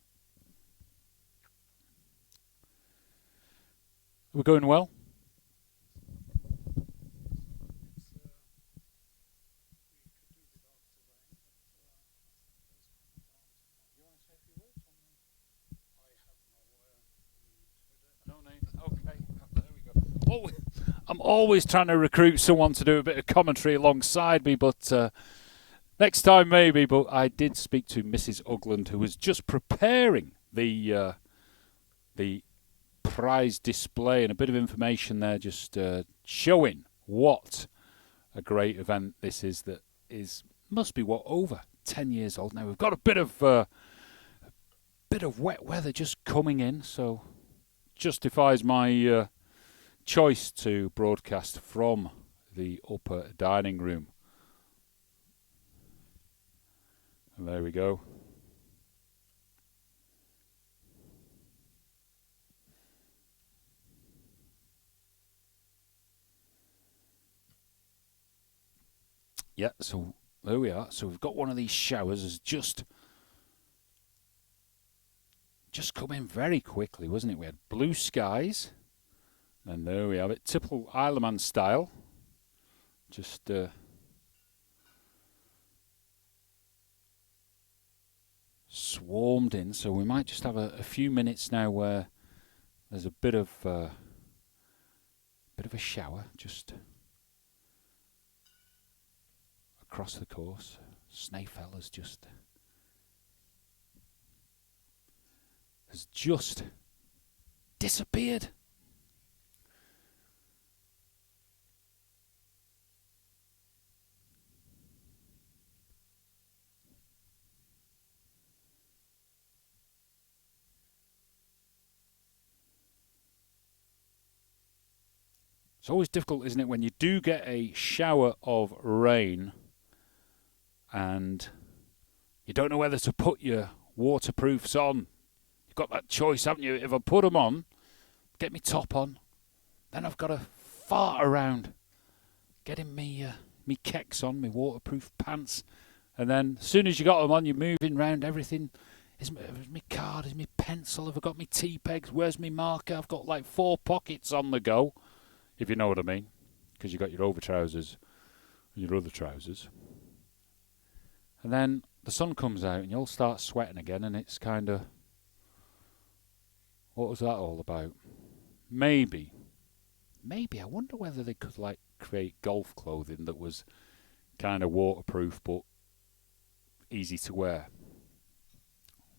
we're going well. Okay, there we go. Oh, I'm always trying to recruit someone to do a bit of commentary alongside me, but next time maybe. But I did speak to Mrs. Ugland, who was just preparing the prize display, and a bit of information there, just showing what a great event this is. That must be over 10 years old now. We've got a bit of wet weather just coming in, so justifies my choice to broadcast from the upper dining room. And there we go. Yeah, so there we are. So we've got one of these showers has just come in very quickly, wasn't it? We had blue skies, and there we have it, typical Isleman style. Just swarmed in, so we might just have a few minutes now where there's a bit of a shower just across the course. Snaefell has just disappeared. It's always difficult, isn't it, when you do get a shower of rain and you don't know whether to put your waterproofs on. You've got that choice, haven't you? If I put them on, get my top on, then I've got to fart around getting me kecks on, my waterproof pants, and then as soon as you got them on, you're moving around everything. Is my card? Is my pencil? Have I got my tea pegs? Where's my marker? I've got like 4 pockets on the go, if you know what I mean, because you got your over trousers and your other trousers. And then the sun comes out and you'll start sweating again, and it's kind of, what was that all about? Maybe I wonder whether they could like create golf clothing that was kind of waterproof but easy to wear.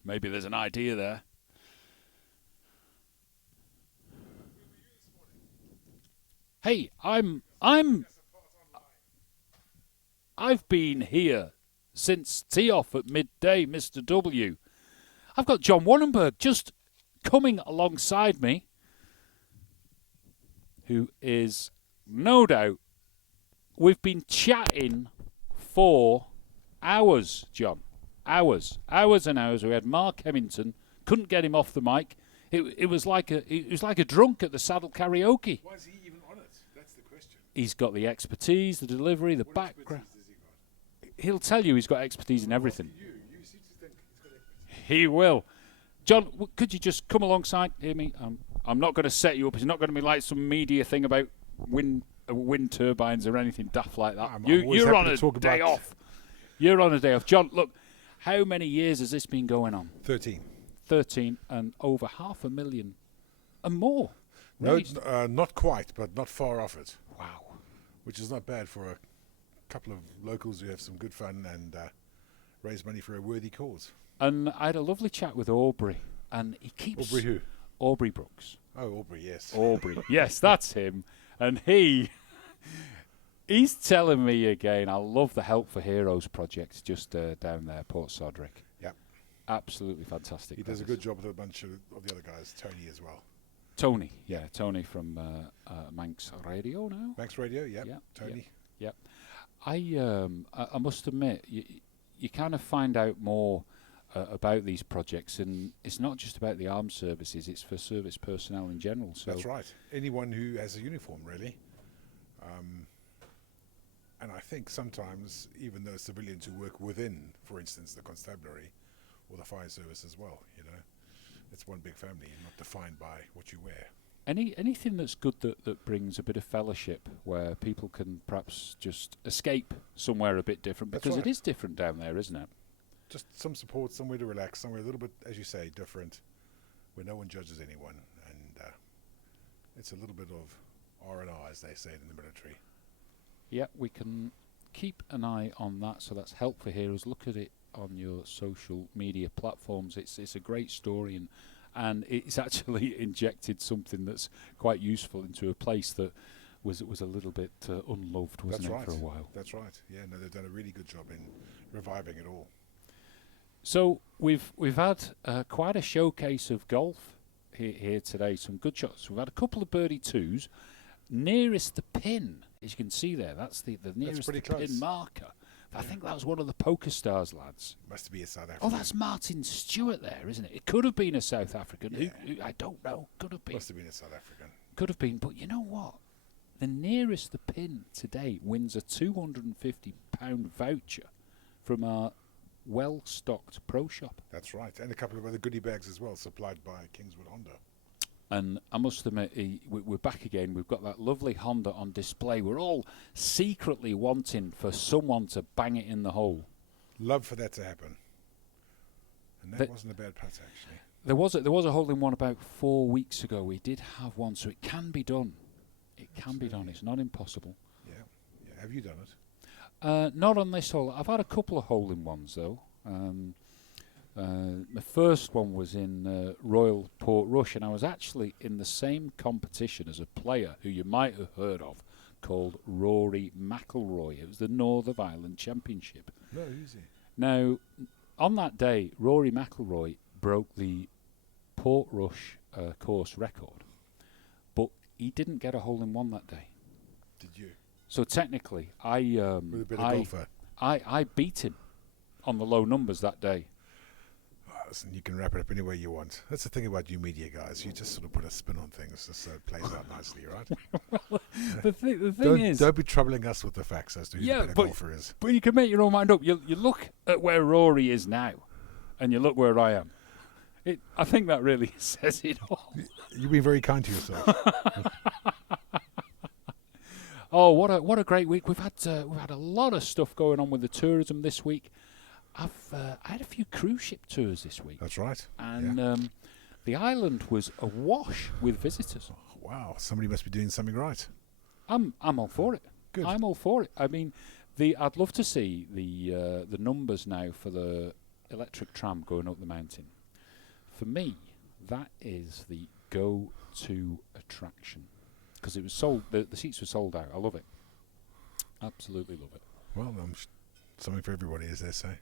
Maybe there's an idea there. Hey, I've been here since tee-off at midday, Mr. W. I've got John Wannenberg just coming alongside me, who is no doubt, we've been chatting for hours, John. Hours and hours. We had Mark Hemmington, couldn't get him off the mic. It was like a drunk at the Saddle Karaoke. Why is he even on it? That's the question. He's got the expertise, the delivery, the background. He'll tell you he's got expertise in everything. You seem to think he's got expertise. He will. John, could you just come alongside? Hear me? I'm not going to set you up. It's not going to be like some media thing about wind turbines or anything daft like that. I'm always You're happy on to talk a day about- off. You're on a day off. John, look, how many years has this been going on? 13. 13 and over 500,000 and more. No, raised. not quite, but not far off it. Wow. Which is not bad for a couple of locals who have some good fun and raise money for a worthy cause. And I had a lovely chat with Aubrey, and he keeps... Aubrey who? Aubrey Brooks. Oh, Aubrey, yes. Aubrey. Yes, that's him. And he's telling me again, I love the Help for Heroes project just down there, Port Sodrick. Yeah. Absolutely fantastic. He does a good job with a bunch of the other guys, Tony as well. Tony, yeah, Tony from Manx Radio now. Max Radio, yeah. Yeah, Tony. Yeah. I must admit, you kind of find out more about these projects, and it's not just about the armed services; it's for service personnel in general. So That's right. Anyone who has a uniform, really. And I think sometimes, even those civilians who work within, for instance, the constabulary or the fire service as well, it's one big family and not defined by what you wear. anything that's good that brings a bit of fellowship, where people can perhaps just escape somewhere a bit different, That's because right. it is different down there, isn't it? Just some support, somewhere to relax, somewhere a little bit, as you say, different, where no one judges anyone, and it's a little bit of R&R, as they say in the military. Yeah, we can keep an eye on that. So that's Help for Heroes. Look at it on your social media platforms. It's a great story, and it's actually injected something that's quite useful into a place that was a little bit unloved, wasn't That's it, right. for a while? That's right. Yeah, no, they've done a really good job in reviving it all. So we've had quite a showcase of golf here today. Some good shots. We've had a couple of birdie twos. Nearest the pin, as you can see there, that's the nearest pretty the pin close. marker. I think that was one of the Poker Stars lads. Must be a South African. Oh, that's Martin Stewart there, isn't it? It could have been a South African. Yeah. Who I don't know. Could have been. Must have been a South African. Could have been. But you know what? The nearest the pin today wins a £250 voucher from our well-stocked pro shop. That's right. And a couple of other goodie bags as well, supplied by Kingswood Honda. And I must admit, we're back again. We've got that lovely Honda on display. We're all secretly wanting for someone to bang it in the hole. Love for that to happen. And that wasn't a bad putt, actually. There was a hole-in-one about 4 weeks ago. We did have one, so it can be done. It can be done. It's not impossible. Yeah. Have you done it? Not on this hole. I've had a couple of hole-in-ones, though. My first one was in Royal Portrush, and I was actually in the same competition as a player who you might have heard of, called Rory McIlroy. It was the North of Ireland Championship. No, easy. Now, on that day, Rory McIlroy broke the Portrush course record, but he didn't get a hole-in-one that day. Did you? So technically, With a bit of golfer. I beat him on the low numbers that day. Listen, you can wrap it up any way you want. That's the thing about you media guys. You just sort of put a spin on things just so it plays out nicely, right? The thing is, don't be troubling us with the facts as to who the better golfer is. but you can make your own mind up. You look at where Rory is now, and you look where I am. I think that really says it all. You've been very kind to yourself. Oh, what a great week! We've had a lot of stuff going on with the tourism this week. I had a few cruise ship tours this week. That's right. And the island was awash with visitors. Wow, somebody must be doing something right. I'm all for it. Good. I'm all for it. I mean, I'd love to see the numbers now for the electric tram going up the mountain. For me, that is the go-to attraction, because it was sold. The seats were sold out. I love it. Absolutely love it. Well, something for everybody, as they say.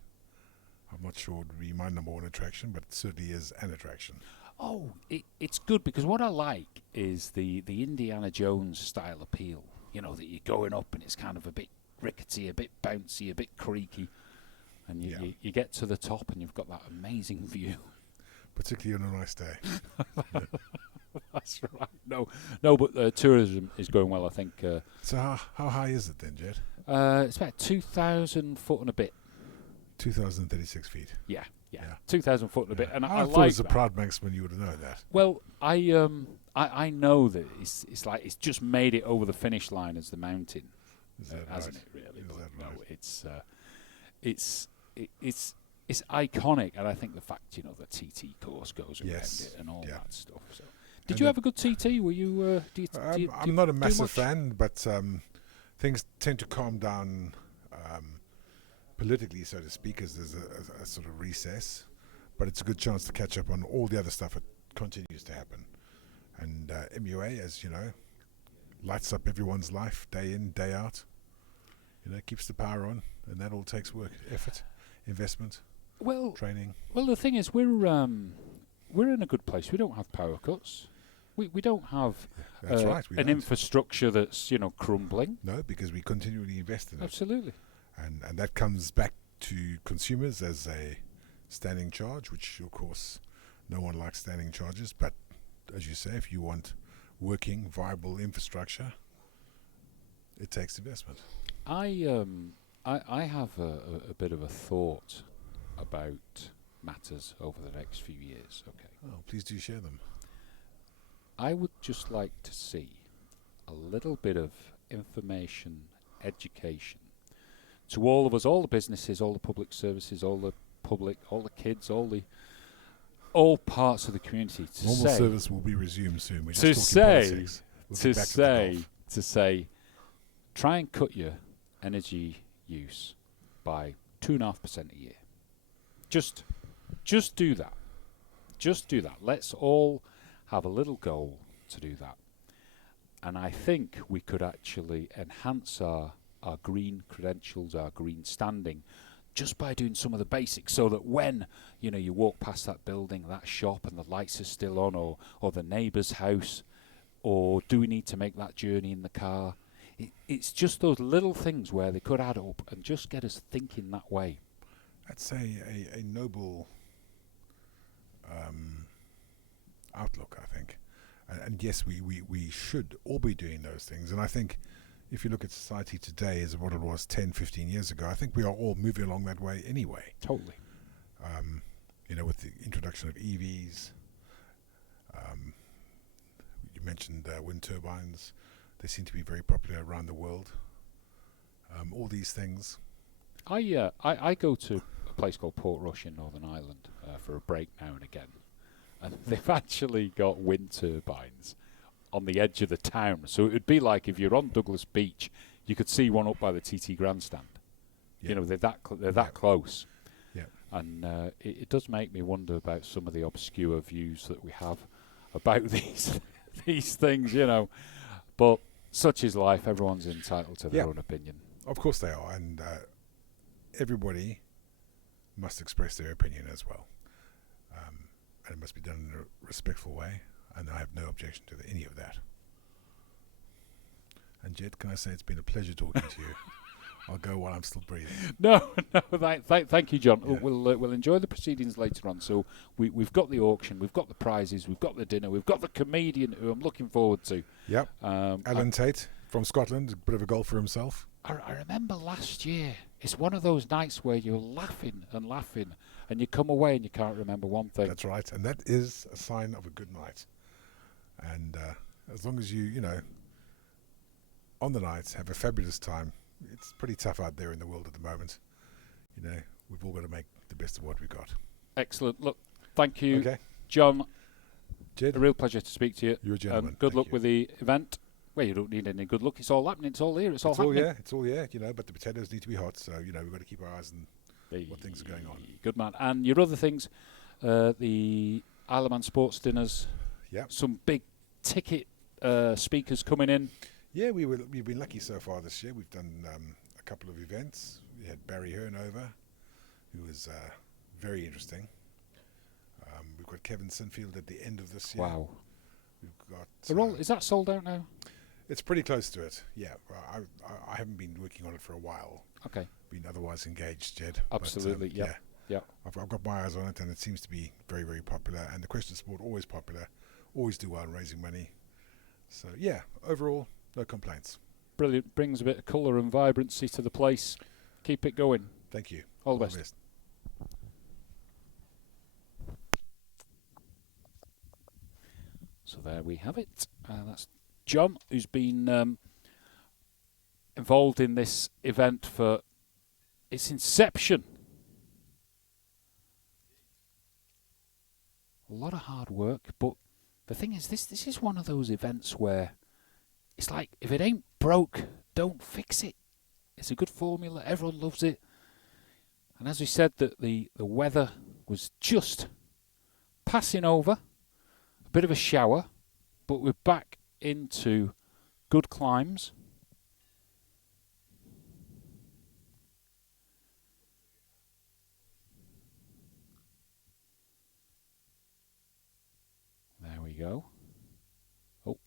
I'm not sure it would be my number one attraction, but it certainly is an attraction. Oh, it's good, because what I like is the Indiana Jones style appeal. You know, that you're going up and it's kind of a bit rickety, a bit bouncy, a bit creaky, and you get to the top and you've got that amazing view. Particularly on a nice day. That's right. No, but tourism is going well, I think. So how high is it then, Jed? It's about 2,000 foot and a bit. 2,036 feet. Yeah. 2,000 foot and a bit. And I thought like as a that. proud Manxman you would have known that. Well, I I know that it's like it's just made it over the finish line as the mountain, Is that hasn't right? it? Really, Is but that no, right? it's iconic, and I think the fact the TT course goes around Yes. it and all Yeah. that stuff. So, did And you the- have a good TT? Were you? I'm not a massive much? fan, but things tend to calm down politically, so to speak, as there's a sort of recess. But it's a good chance to catch up on all the other stuff that continues to happen. And MUA, as you know, lights up everyone's life day in, day out. Keeps the power on, and that all takes work, effort, investment, Well, training. well, the thing is, we're in a good place. We don't have power cuts. We don't have That's right. We an don't. infrastructure that's crumbling. No, because we continually invest in it. Absolutely. And that comes back to consumers as a standing charge, which of course no one likes standing charges, but as you say, if you want working, viable infrastructure, it takes investment. I have a bit of a thought about matters over the next few years. Okay, Oh, please do share them. I would just like to see a little bit of information, education to all of us, all the businesses, all the public services, all the kids, all parts of the community. Normal service will be resumed soon. We're to just talking politics. We'll to get back to the golf. say, try and cut your energy use by 2.5% a year. Just do that. Just do that. Let's all have a little goal to do that. And I think we could actually enhance our green credentials, our green standing, just by doing some of the basics, so that when you walk past that building, that shop, and the lights are still on, or the neighbour's house, or do we need to make that journey in the car? It's just those little things where they could add up and just get us thinking that way. That's a noble outlook, I think. And yes, we should all be doing those things. And I think if you look at society today as what it was 10, 15 years ago, I think we are all moving along that way anyway. Totally. With the introduction of EVs, you mentioned wind turbines. They seem to be very popular around the world. All these things. I go to a place called Portrush in Northern Ireland for a break now and again, and they've actually got wind turbines on the edge of the town. So it would be like if you're on Douglas Beach, you could see one up by the TT grandstand. Yeah. They're that close. Yeah. And it does make me wonder about some of the obscure views that we have about these things, But such is life. Everyone's entitled to their own opinion. Of course they are, and everybody must express their opinion as well. And it must be done in a respectful way, and I have no objection to any of that. And Jed, can I say it's been a pleasure talking to you. I'll go while I'm still breathing. No, thank you, John. Yeah. We'll enjoy the proceedings later on. So we've got the auction, we've got the prizes, we've got the dinner, we've got the comedian who I'm looking forward to. Yep. Alan Tate from Scotland, a bit of a golfer himself. I remember last year, it's one of those nights where you're laughing, and you come away and you can't remember one thing. That's right, and that is a sign of a good night. And as long as you on the nights, have a fabulous time. It's pretty tough out there in the world at the moment. We've all got to make the best of what we've got. Excellent. Look, thank you, Okay. John. Jed, A real pleasure to speak to you. you're a gentleman. Good Thank luck you. with the event. Well, you don't need any good luck. It's all happening. It's all here. It's all happening. It's all but the potatoes need to be hot, so we've got to keep our eyes on what things are going on. Good man. And your other things, the Isle of Man Sports Dinners, Yeah. some big ticket speakers coming in. Yeah, we've been lucky so far this year. We've done a couple of events. We had Barry Hearn over, who was very interesting. We've got Kevin Sinfield at the end of this year. Wow. We've got. Is that sold out now? It's pretty close to it. Yeah, I haven't been working on it for a while. Okay. Been otherwise engaged, Jed. Absolutely. But, Yeah. Yeah. I've got my eyes on it, and it seems to be very, very popular. And the question sport always popular, always do well in raising money. So yeah, overall, no complaints. Brilliant. Brings a bit of colour and vibrancy to the place. Keep it going. Thank you. All the best. So there we have it. That's John, who's been involved in this event for its inception. A lot of hard work, but the thing is, this is one of those events where it's like, if it ain't broke, don't fix it. It's a good formula. Everyone loves it. And as we said, that the weather was just passing over, a bit of a shower, but we're back into good climbs. There we go. Oh,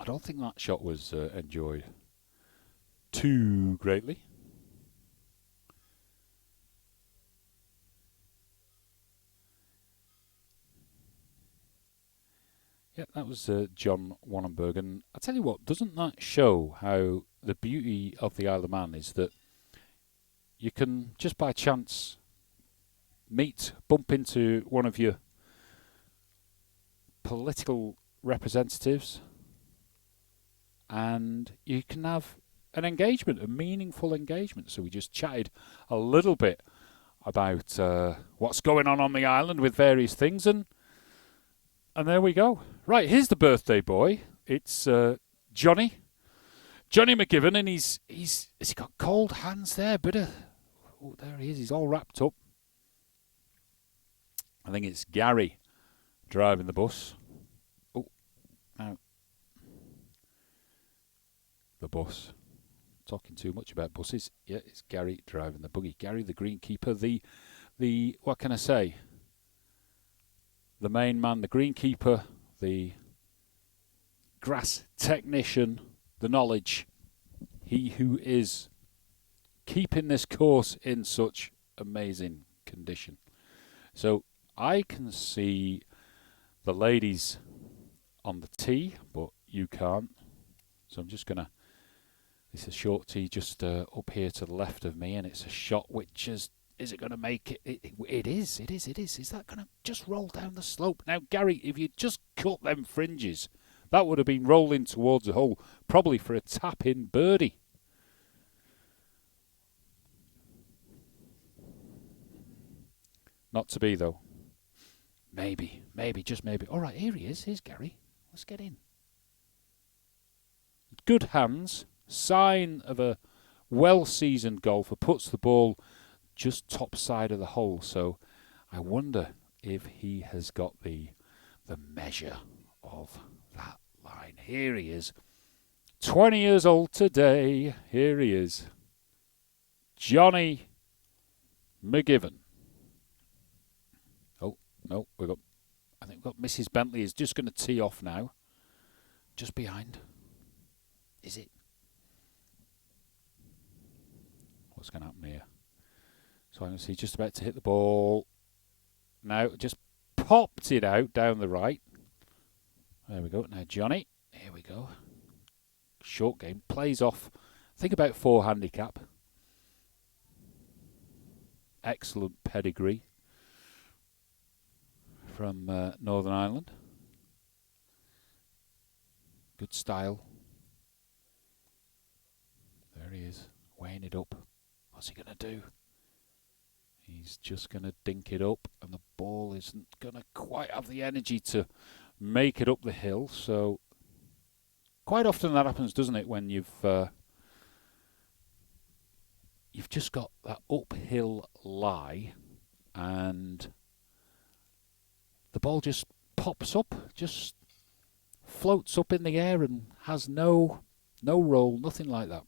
I don't think that shot was enjoyed too greatly. Yeah, that was John Wannenberg, and I tell you what, doesn't that show how the beauty of the Isle of Man is that you can just by chance bump into one of your political representatives, and you can have an engagement, a meaningful engagement. So we just chatted a little bit about what's going on the island with various things, and there we go. Right, here's the birthday boy. It's Johnny McGivern, and has he got cold hands there? Oh, there he is. He's all wrapped up. I think it's Gary driving the bus. Oh, now the bus. Talking too much about buses. Yeah, it's Gary driving the buggy. Gary, the greenkeeper, the what can I say? The main man, the greenkeeper, the grass technician, the knowledge. He who is keeping this course in such amazing condition. So I can see the ladies on the tee, but you can't. So I'm just going to... It's a short tee just up here to the left of me, and it's a shot which is it going to make it? It is. Is that going to just roll down the slope? Now, Gary, if you just cut them fringes, that would have been rolling towards the hole, probably for a tap-in birdie. Not to be, though. Maybe, just maybe. All right, here he is. Here's Gary. Let's get in. Good hands. Sign of a well-seasoned golfer. Puts the ball just top side of the hole. So I wonder if he has got the measure of that line. Here he is. 20 years old today. Here he is. Johnny McGivern. Oh, no, I think we've got Mrs. Bentley is just going to tee off now. Just behind. Is it? What's going to happen here? So I can see just about to hit the ball. Now, just popped it out down the right. There we go. Now, Johnny. Here we go. Short game. Plays off. Think about 4 handicap. Excellent pedigree from Northern Ireland. Good style. There he is. Weighing it up. What's he going to do? He's just going to dink it up, and the ball isn't going to quite have the energy to make it up the hill. So quite often that happens, doesn't it, when you've just got that uphill lie, and the ball just pops up, just floats up in the air and has no roll, nothing like that.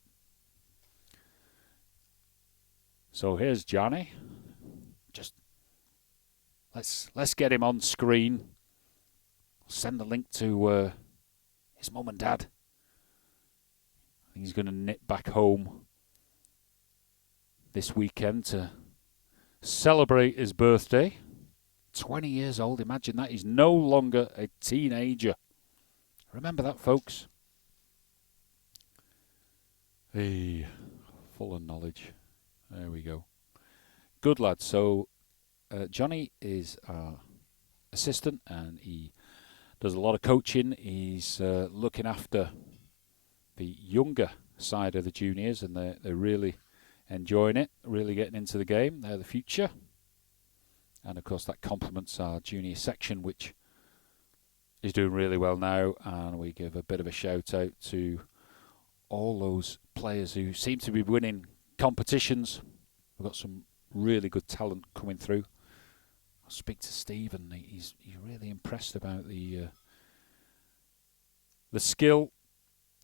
So here's Johnny. Just let's get him on screen. Send the link to his mum and dad. I think he's going to nip back home this weekend to celebrate his birthday. 20 years old, imagine that. He's no longer a teenager. Remember that, folks. Hey, full of knowledge. There we go. Good lad. So Johnny is our assistant, and he does a lot of coaching. He's looking after the younger side of the juniors, and they're really enjoying it, really getting into the game. They're the future. And of course that complements our junior section, which is doing really well now, and we give a bit of a shout out to all those players who seem to be winning competitions. We've got some really good talent coming through. I'll speak to Steve, and he's really impressed about the skill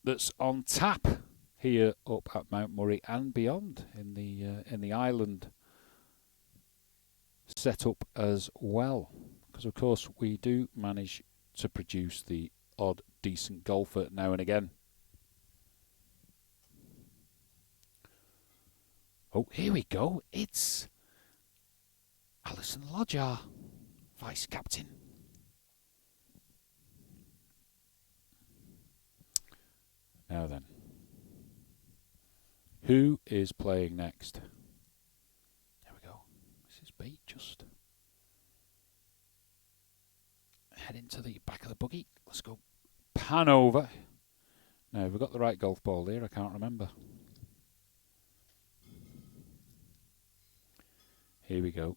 that's on tap here up at Mount Murray and beyond in the island setup as well. Because of course we do manage to produce the odd decent golfer now and again. Oh, here we go. It's Alison Lodge, our vice captain. Now then, who is playing next? There we go. This is B, just head into the back of the buggy. Let's go pan over. Now, have we got the right golf ball here? I can't remember. Here we go.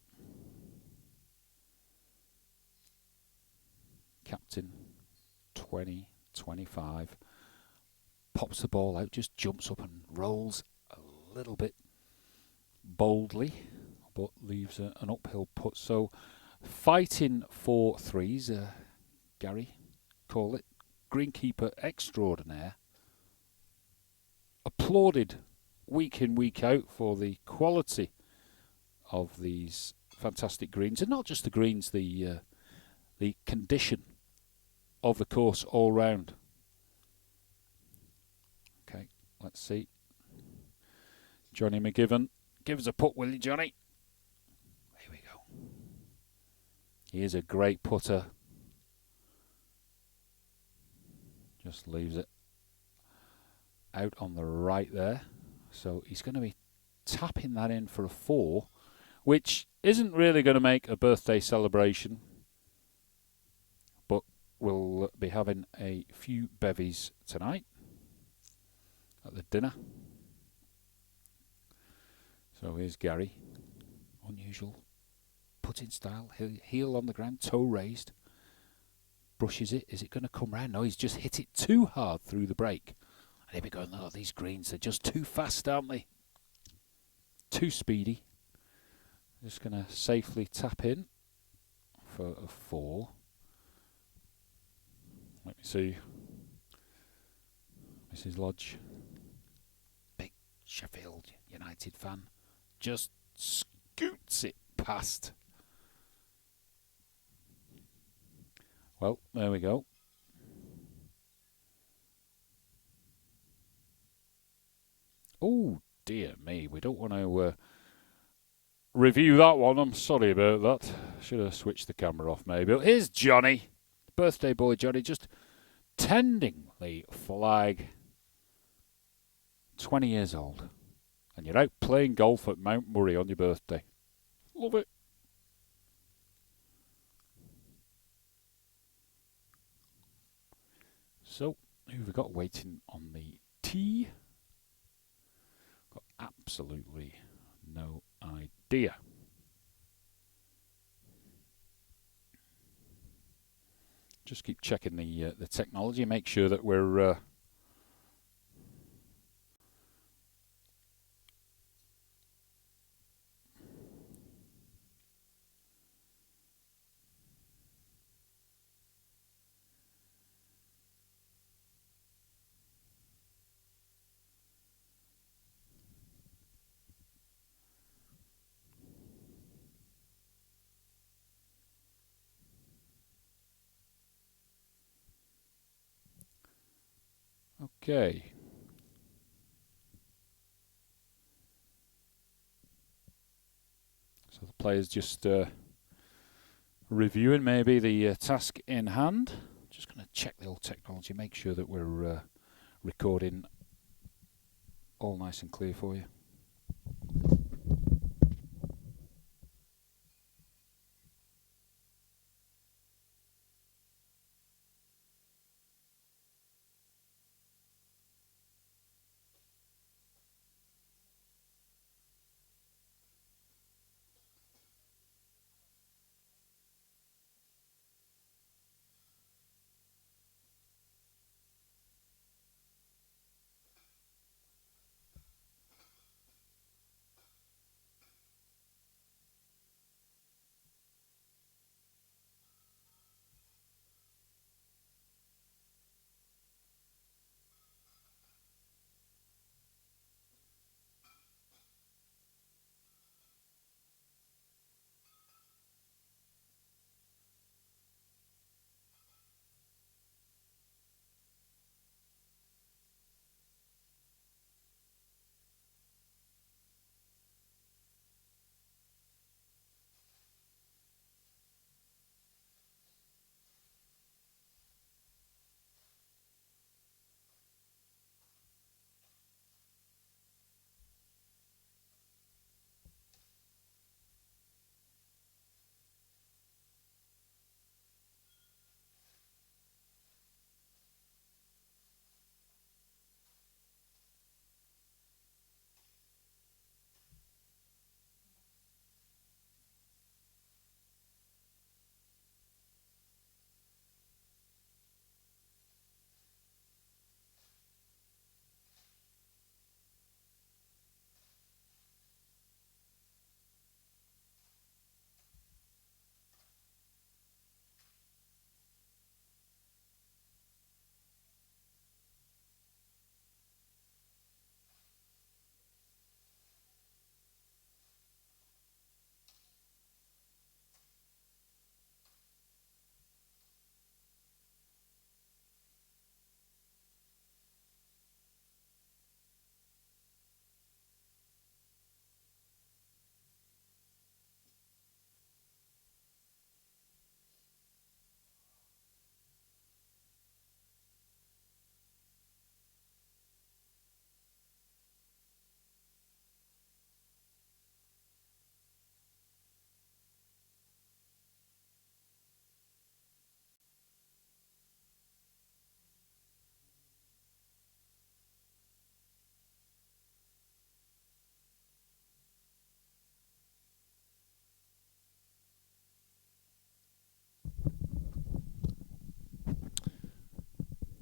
Captain 2025. Pops the ball out, just jumps up and rolls a little bit boldly, but leaves an uphill putt. So, fighting for threes, Gary, call it, greenkeeper extraordinaire. Applauded week in, week out for the quality of these fantastic greens, and not just the greens, the condition of the course all round. Okay, let's see. Johnny McGivern, give us a putt, will you, Johnny? Here we go. He is a great putter. Just leaves it out on the right there. So he's going to be tapping that in for a 4, which isn't really going to make a birthday celebration, but we'll be having a few bevies tonight at the dinner. So here's Gary. Unusual putting style. Heel on the ground, toe raised. Brushes it. Is it going to come round? No, he's just hit it too hard through the break. And here we go. Oh, these greens, they're just too fast, aren't they? Too speedy. Just going to safely tap in for a 4. Let me see. Mrs. Lodge, big Sheffield United fan, just scoots it past. Well, there we go. Oh, dear me. We don't want to review that one. I'm sorry about that. Should have switched the camera off maybe. But here's Johnny. Birthday boy Johnny, just tending the flag. 20 years old. And you're out playing golf at Mount Murray on your birthday. Love it. So, who have we got waiting on the tee? Got absolutely no idea. Just keep checking the technology, make sure that we're okay. So the players just reviewing maybe the task in hand. Just going to check the old technology, make sure that we're recording all nice and clear for you.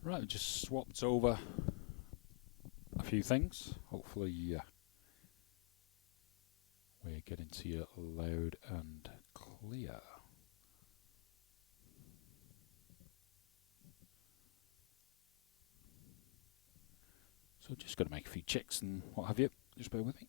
Right, we just swapped over a few things. Hopefully we're getting to you loud and clear. So just going to make a few checks and what have you. Just bear with me.